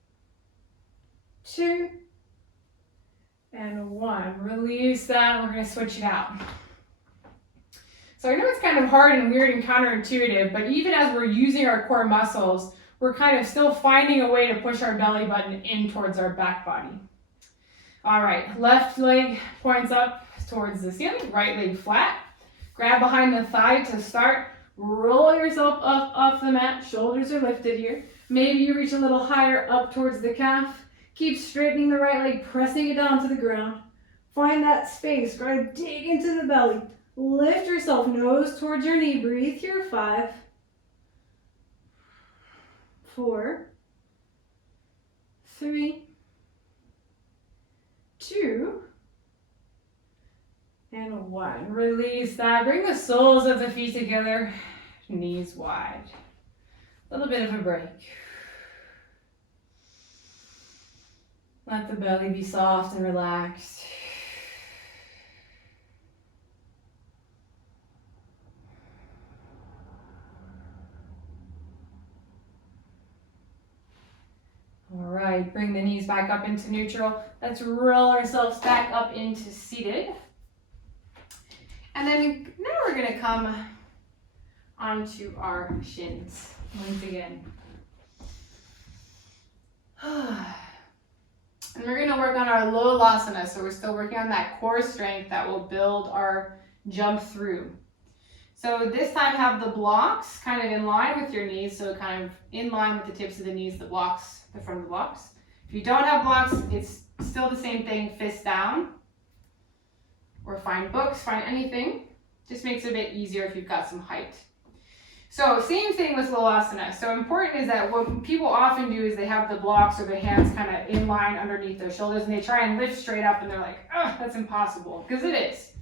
2, and 1. Release that. We're going to switch it out. So I know it's kind of hard and weird and counterintuitive, but even as we're using our core muscles, we're kind of still finding a way to push our belly button in towards our back body. All right, left leg points up towards the ceiling, right leg flat. Grab behind the thigh to start. Roll yourself up off the mat. Shoulders are lifted here. Maybe you reach a little higher up towards the calf. Keep straightening the right leg, pressing it down to the ground. Find that space. Try to dig into the belly. Lift yourself, nose towards your knee. Breathe here. 5, 4, 3, 2, and 1. Release that. Bring the soles of the feet together. Knees wide. A little bit of a break. Let the belly be soft and relaxed. All right, bring the knees back up into neutral. Let's roll ourselves back up into seated. And then now we're going to come onto our shins once again. And we're going to work on our low lasana. So we're still working on that core strength that will build our jump through. So this time have the blocks kind of in line with your knees. So kind of in line with the tips of the knees, the blocks, the front of the blocks. If you don't have blocks, it's still the same thing, fists down. Or find books, find anything. Just makes it a bit easier if you've got some height. So same thing with low asana. So important is that what people often do is they have the blocks or their hands kind of in line underneath their shoulders and they try and lift straight up and they're like, oh, that's impossible. Because it is.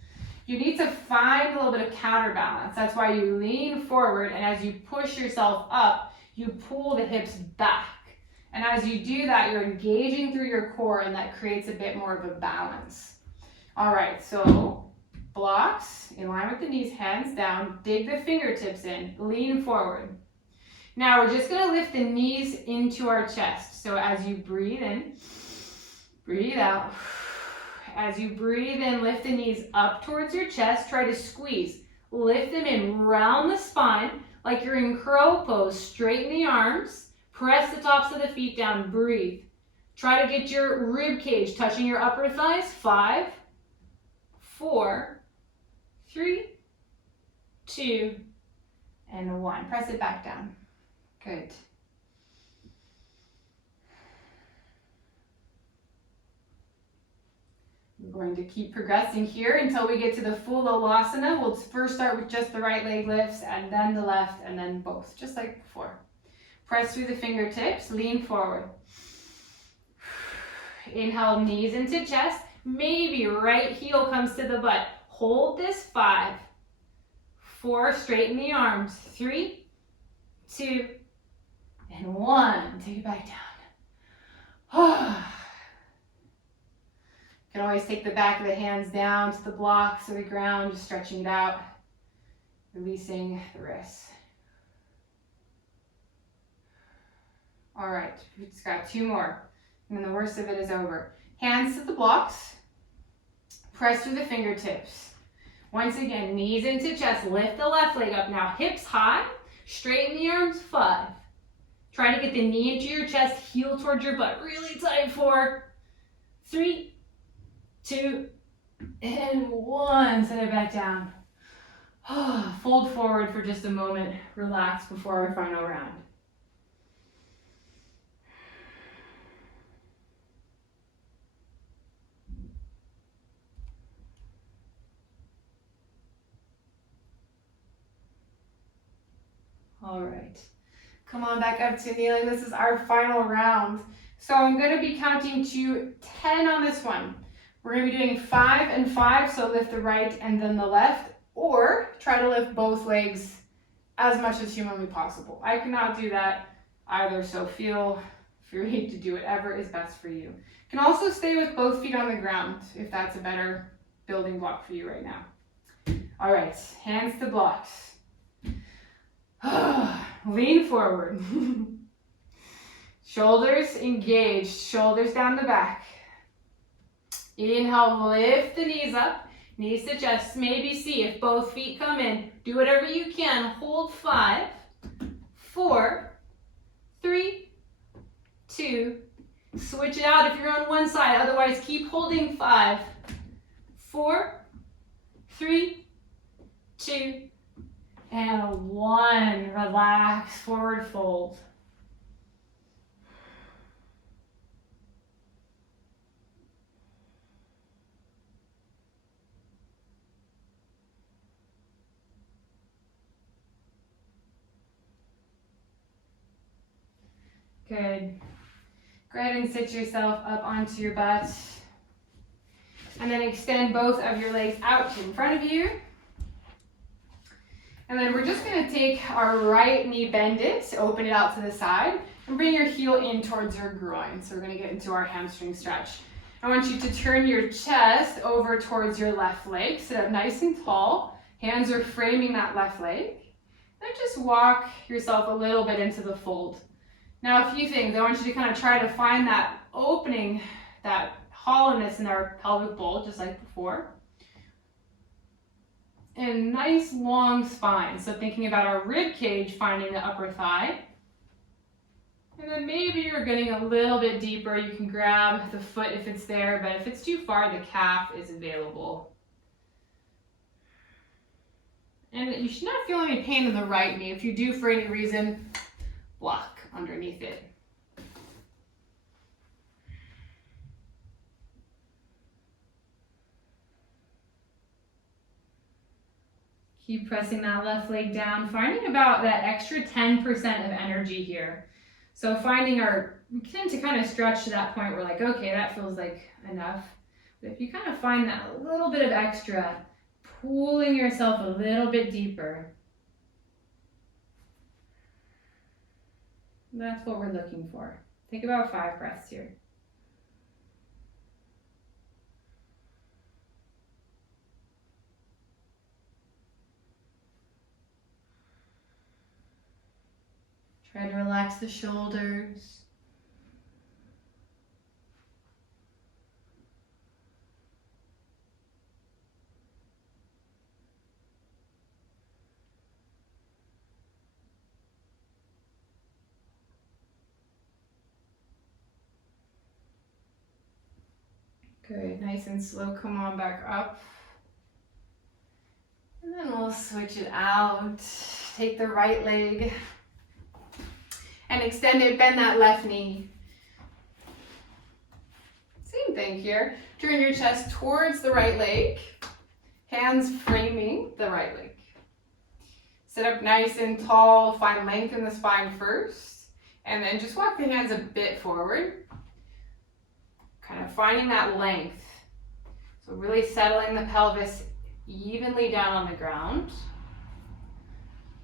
You need to find a little bit of counterbalance. That's why you lean forward, and as you push yourself up, you pull the hips back. And as you do that, you're engaging through your core, and that creates a bit more of a balance. All right, so blocks in line with the knees, hands down, dig the fingertips in, lean forward. Now we're just going to lift the knees into our chest. So as you breathe in, breathe out. As you breathe in, lift the knees up towards your chest. Try to squeeze. Lift them in, round the spine like you're in crow pose. Straighten the arms. Press the tops of the feet down. Breathe. Try to get your rib cage touching your upper thighs. 5, 4, 3, 2, and 1. Press it back down. Good. We're going to keep progressing here until we get to the full Ulasana. We'll first start with just the right leg lifts and then the left and then both, just like before. Press through the fingertips, lean forward. Inhale, knees into chest. Maybe right heel comes to the butt. Hold this. 5, 4, straighten the arms. 3, 2, and 1. Take it back down. You can always take the back of the hands down to the blocks of the ground, just stretching it out, releasing the wrists. All right, we've just got 2 more, and then the worst of it is over. Hands to the blocks, press through the fingertips. Once again, knees into chest, lift the left leg up now, hips high, straighten the arms. 5. Try to get the knee into your chest, heel towards your butt, really tight. 4, 3, 2, and 1. Set it back down. Fold forward for just a moment, relax before our final round. All right, come on back up to kneeling. This is our final round. So I'm going to be counting to 10 on this one. We're going to be doing 5 and 5, so lift the right and then the left, or try to lift both legs as much as humanly possible. I cannot do that either, so feel free to do whatever is best for you. You can also stay with both feet on the ground if that's a better building block for you right now. All right, hands to blocks. Lean forward. Shoulders engaged, shoulders down the back. Inhale, lift the knees up, knees to chest. Maybe see if both feet come in. Do whatever you can. Hold 5, 4, 3, 2. Switch it out if you're on one side. Otherwise, keep holding 5, 4, 3, 2, and 1. Relax, forward fold. Good. Go ahead and sit yourself up onto your butt. And then extend both of your legs out in front of you. And then we're just going to take our right knee, bend it, open it out to the side, and bring your heel in towards your groin. So we're going to get into our hamstring stretch. I want you to turn your chest over towards your left leg. Sit up nice and tall. Hands are framing that left leg. Then just walk yourself a little bit into the fold. Now, a few things. I want you to kind of try to find that opening, that hollowness in our pelvic bowl, just like before. And nice long spine. So thinking about our rib cage, finding the upper thigh. And then maybe you're getting a little bit deeper. You can grab the foot if it's there, but if it's too far, the calf is available. And you should not feel any pain in the right knee. If you do for any reason, block underneath it. Keep pressing that left leg down, finding about that extra 10% of energy here. So we tend to kind of stretch to that point where like, okay, that feels like enough. But if you kind of find that little bit of extra, pulling yourself a little bit deeper, that's what we're looking for. Take about 5 breaths here. Try to relax the shoulders. Good, nice and slow, come on back up. And then we'll switch it out. Take the right leg and extend it, bend that left knee. Same thing here. Turn your chest towards the right leg, hands framing the right leg. Sit up nice and tall, find length in the spine first, and then just walk the hands a bit forward. Kind of finding that length. So really settling the pelvis evenly down on the ground.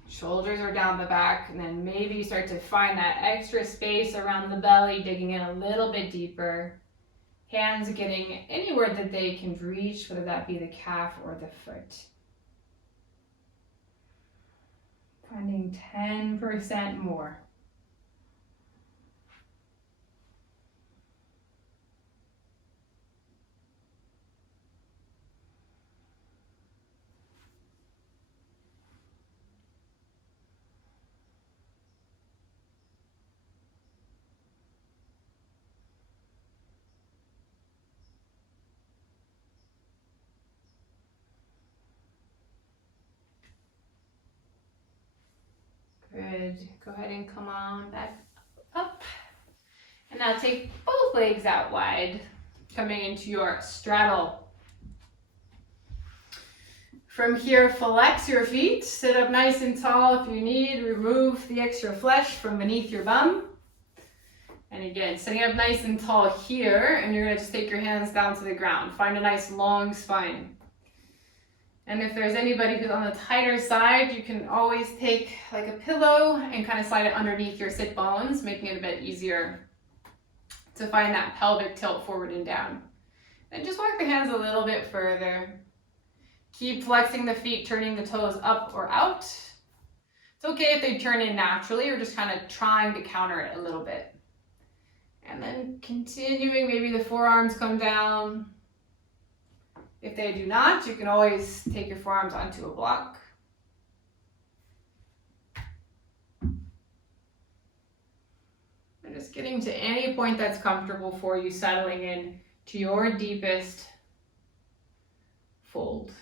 Shoulders are down the back, and then maybe you start to find that extra space around the belly, digging in a little bit deeper. Hands getting anywhere that they can reach, whether that be the calf or the foot. Finding 10% more. Good. Go ahead and come on back up. And now take both legs out wide, coming into your straddle. From here, flex your feet, sit up nice and tall if you need, remove the extra flesh from beneath your bum. And again, sitting up nice and tall here, and you're gonna just take your hands down to the ground. Find a nice long spine. And if there's anybody who's on the tighter side, you can always take like a pillow and kind of slide it underneath your sit bones, making it a bit easier to find that pelvic tilt forward and down. And just walk the hands a little bit further. Keep flexing the feet, turning the toes up or out. It's okay if they turn in naturally, or just kind of trying to counter it a little bit. And then continuing, maybe the forearms come down. If they do not, you can always take your forearms onto a block. And just getting to any point that's comfortable for you, settling in to your deepest fold.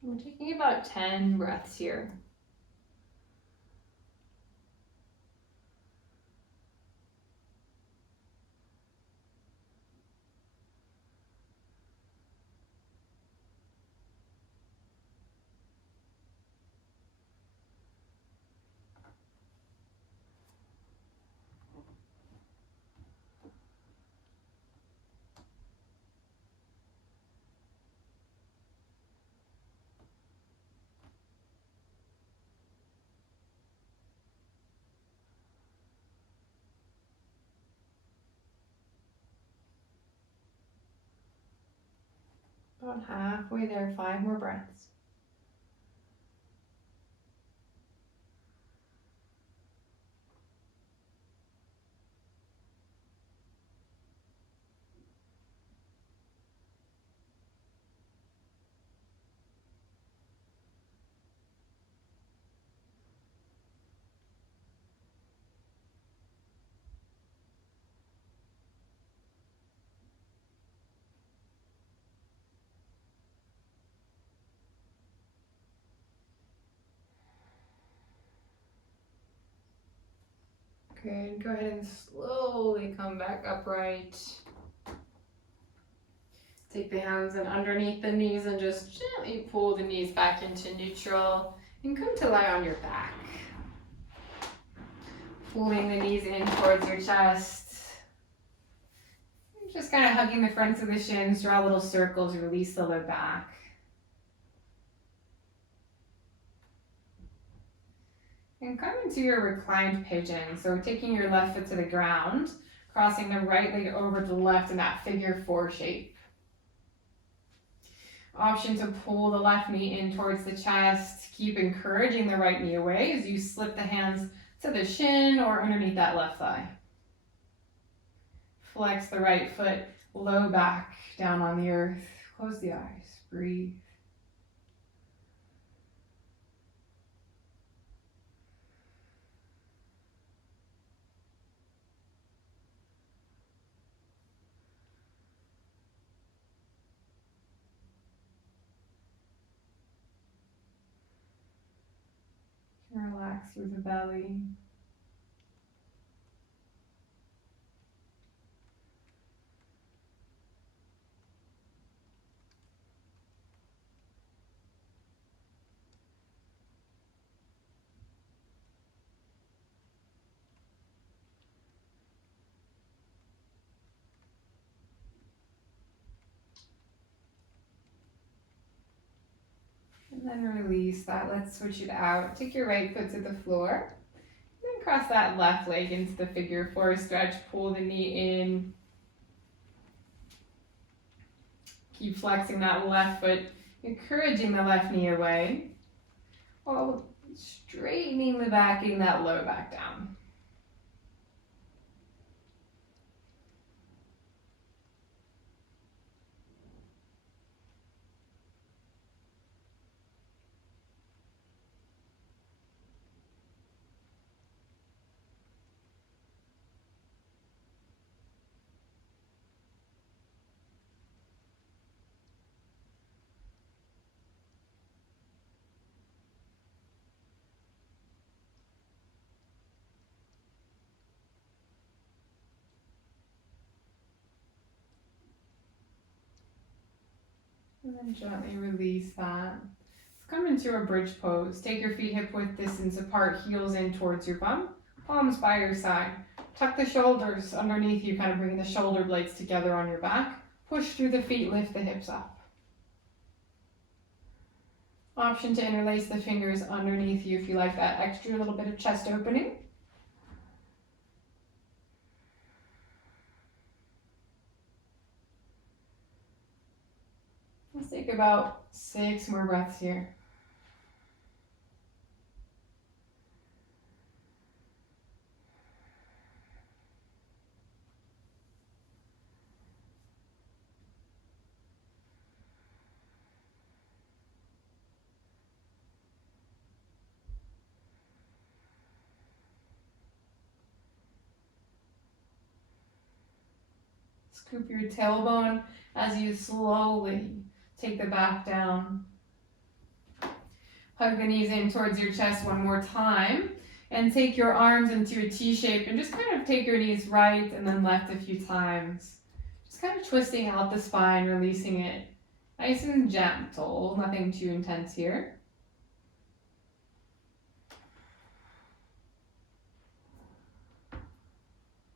We're taking about 10 breaths here. About halfway there, 5 more breaths. Good. Go ahead and slowly come back upright. Take the hands in underneath the knees and just gently pull the knees back into neutral and come to lie on your back. Pulling the knees in towards your chest. Just kind of hugging the fronts of the shins, draw little circles, release the low back. And come into your reclined pigeon. So taking your left foot to the ground, crossing the right leg over to the left in that figure 4 shape. Option to pull the left knee in towards the chest. Keep encouraging the right knee away as you slip the hands to the shin or underneath that left thigh. Flex the right foot, low back down on the earth. Close the eyes, breathe. Relax through the belly. And then release that. Let's switch it out. Take your right foot to the floor. Then cross that left leg into the figure 4 stretch. Pull the knee in. Keep flexing that left foot, encouraging the left knee away, while straightening the back, getting that low back down. And then gently release that. Let's come into a bridge pose. Take your feet hip width distance apart, heels in towards your bum, palms by your side. Tuck the shoulders underneath you, kind of bringing the shoulder blades together on your back. Push through the feet, lift the hips up. Option to interlace the fingers underneath you if you like that extra little bit of chest opening. Let's take about 6 more breaths here. Scoop your tailbone as you slowly take the back down. Hug the knees in towards your chest one more time. And take your arms into a T shape and just kind of take your knees right and then left a few times. Just kind of twisting out the spine, releasing it. Nice and gentle, nothing too intense here.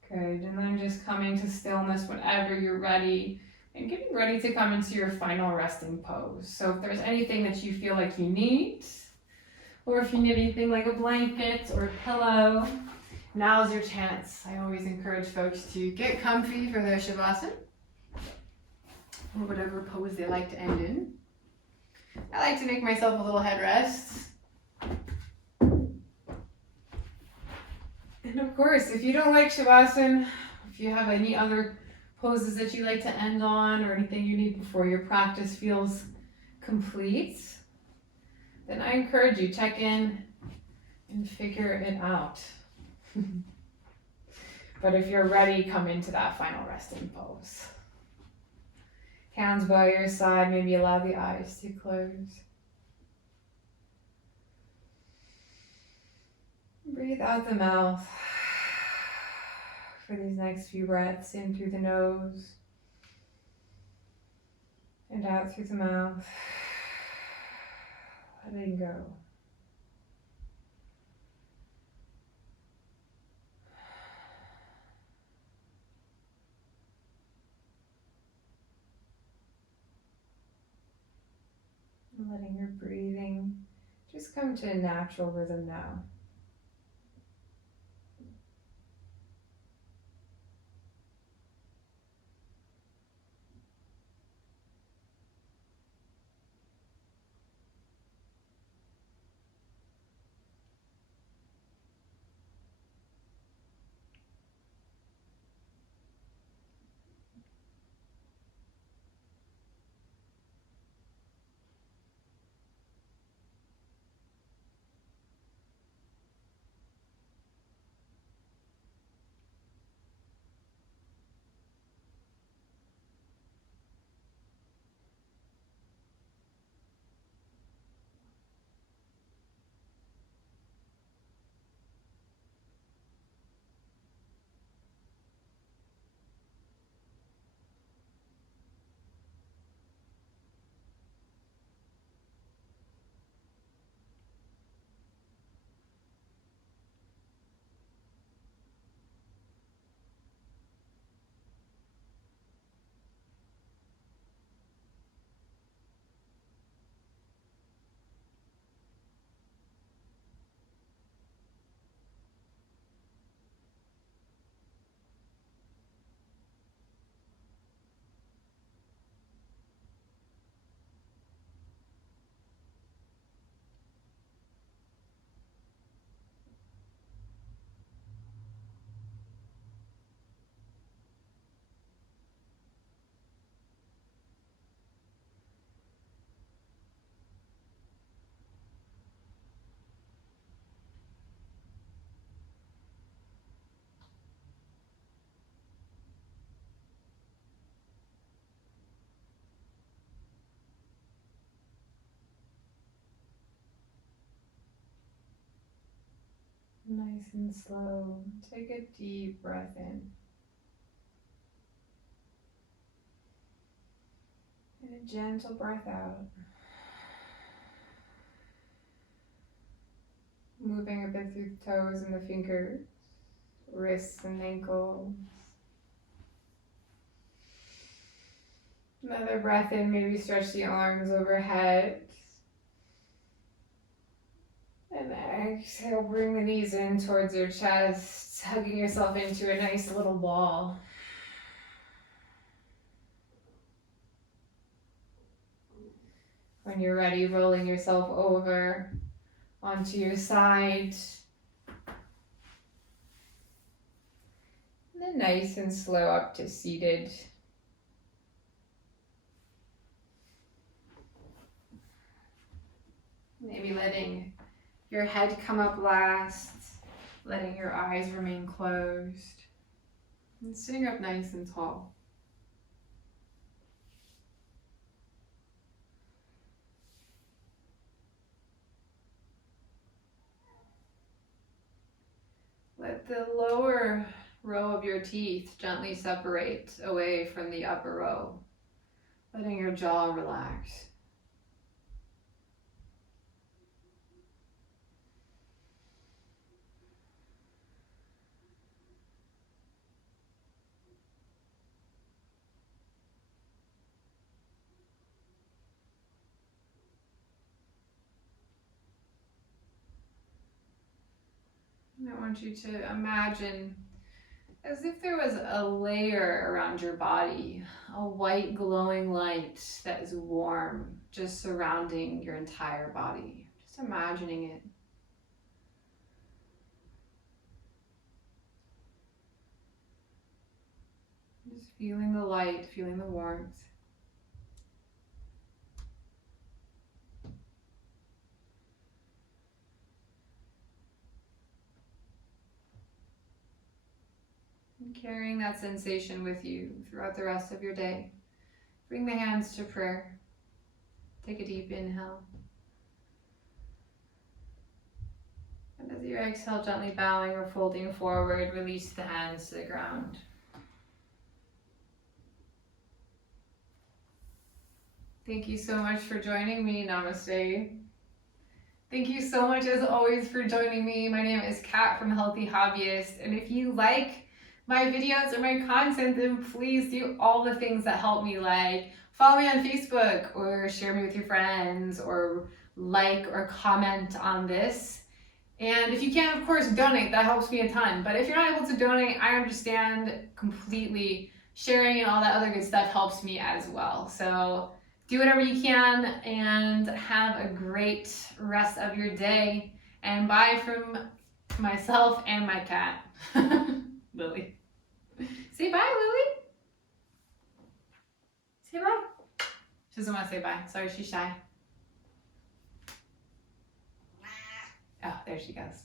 Good, and then just coming to stillness whenever you're ready and getting ready to come into your final resting pose. So if there's anything that you feel like you need, or if you need anything like a blanket or a pillow, now's your chance. I always encourage folks to get comfy for their Shavasana, or whatever pose they like to end in. I like to make myself a little headrest. And of course, if you don't like Shavasana, if you have any other poses that you like to end on or anything you need before your practice feels complete, then I encourage you, check in and figure it out. But if you're ready, come into that final resting pose. Hands by your side, maybe allow the eyes to close. Breathe out the mouth for these next few breaths, in through the nose and out through the mouth. Letting go. And letting your breathing just come to a natural rhythm now. Nice and slow. Take a deep breath in. And a gentle breath out. Moving a bit through the toes and the fingers, wrists and ankles. Another breath in, maybe stretch the arms overhead. And exhale, bring the knees in towards your chest, hugging yourself into a nice little ball. When you're ready, rolling yourself over onto your side. And then nice and slow up to seated. Maybe letting your head come up last, letting your eyes remain closed, and sitting up nice and tall. Let the lower row of your teeth gently separate away from the upper row, letting your jaw relax. And I want you to imagine as if there was a layer around your body, a white glowing light that is warm, just surrounding your entire body. Just imagining it. Just feeling the light, feeling the warmth. And carrying that sensation with you throughout the rest of your day. Bring the hands to prayer. Take a deep inhale. And as you exhale, gently bowing or folding forward, release the hands to the ground. Thank you so much for joining me. Namaste. Thank you so much as always for joining me. My name is Kat from Healthy Hobbyist, and if you like my videos or my content, then please do all the things that help me, like follow me on Facebook or share me with your friends or like or comment on this. And if you can, of course, donate. That helps me a ton. But if you're not able to donate, I understand completely. Sharing and all that other good stuff helps me as well. So do whatever you can and have a great rest of your day. And bye from myself and my cat, Lily. Say bye, Lily. Say bye. She doesn't want to say bye. Sorry, she's shy. Oh, there she goes.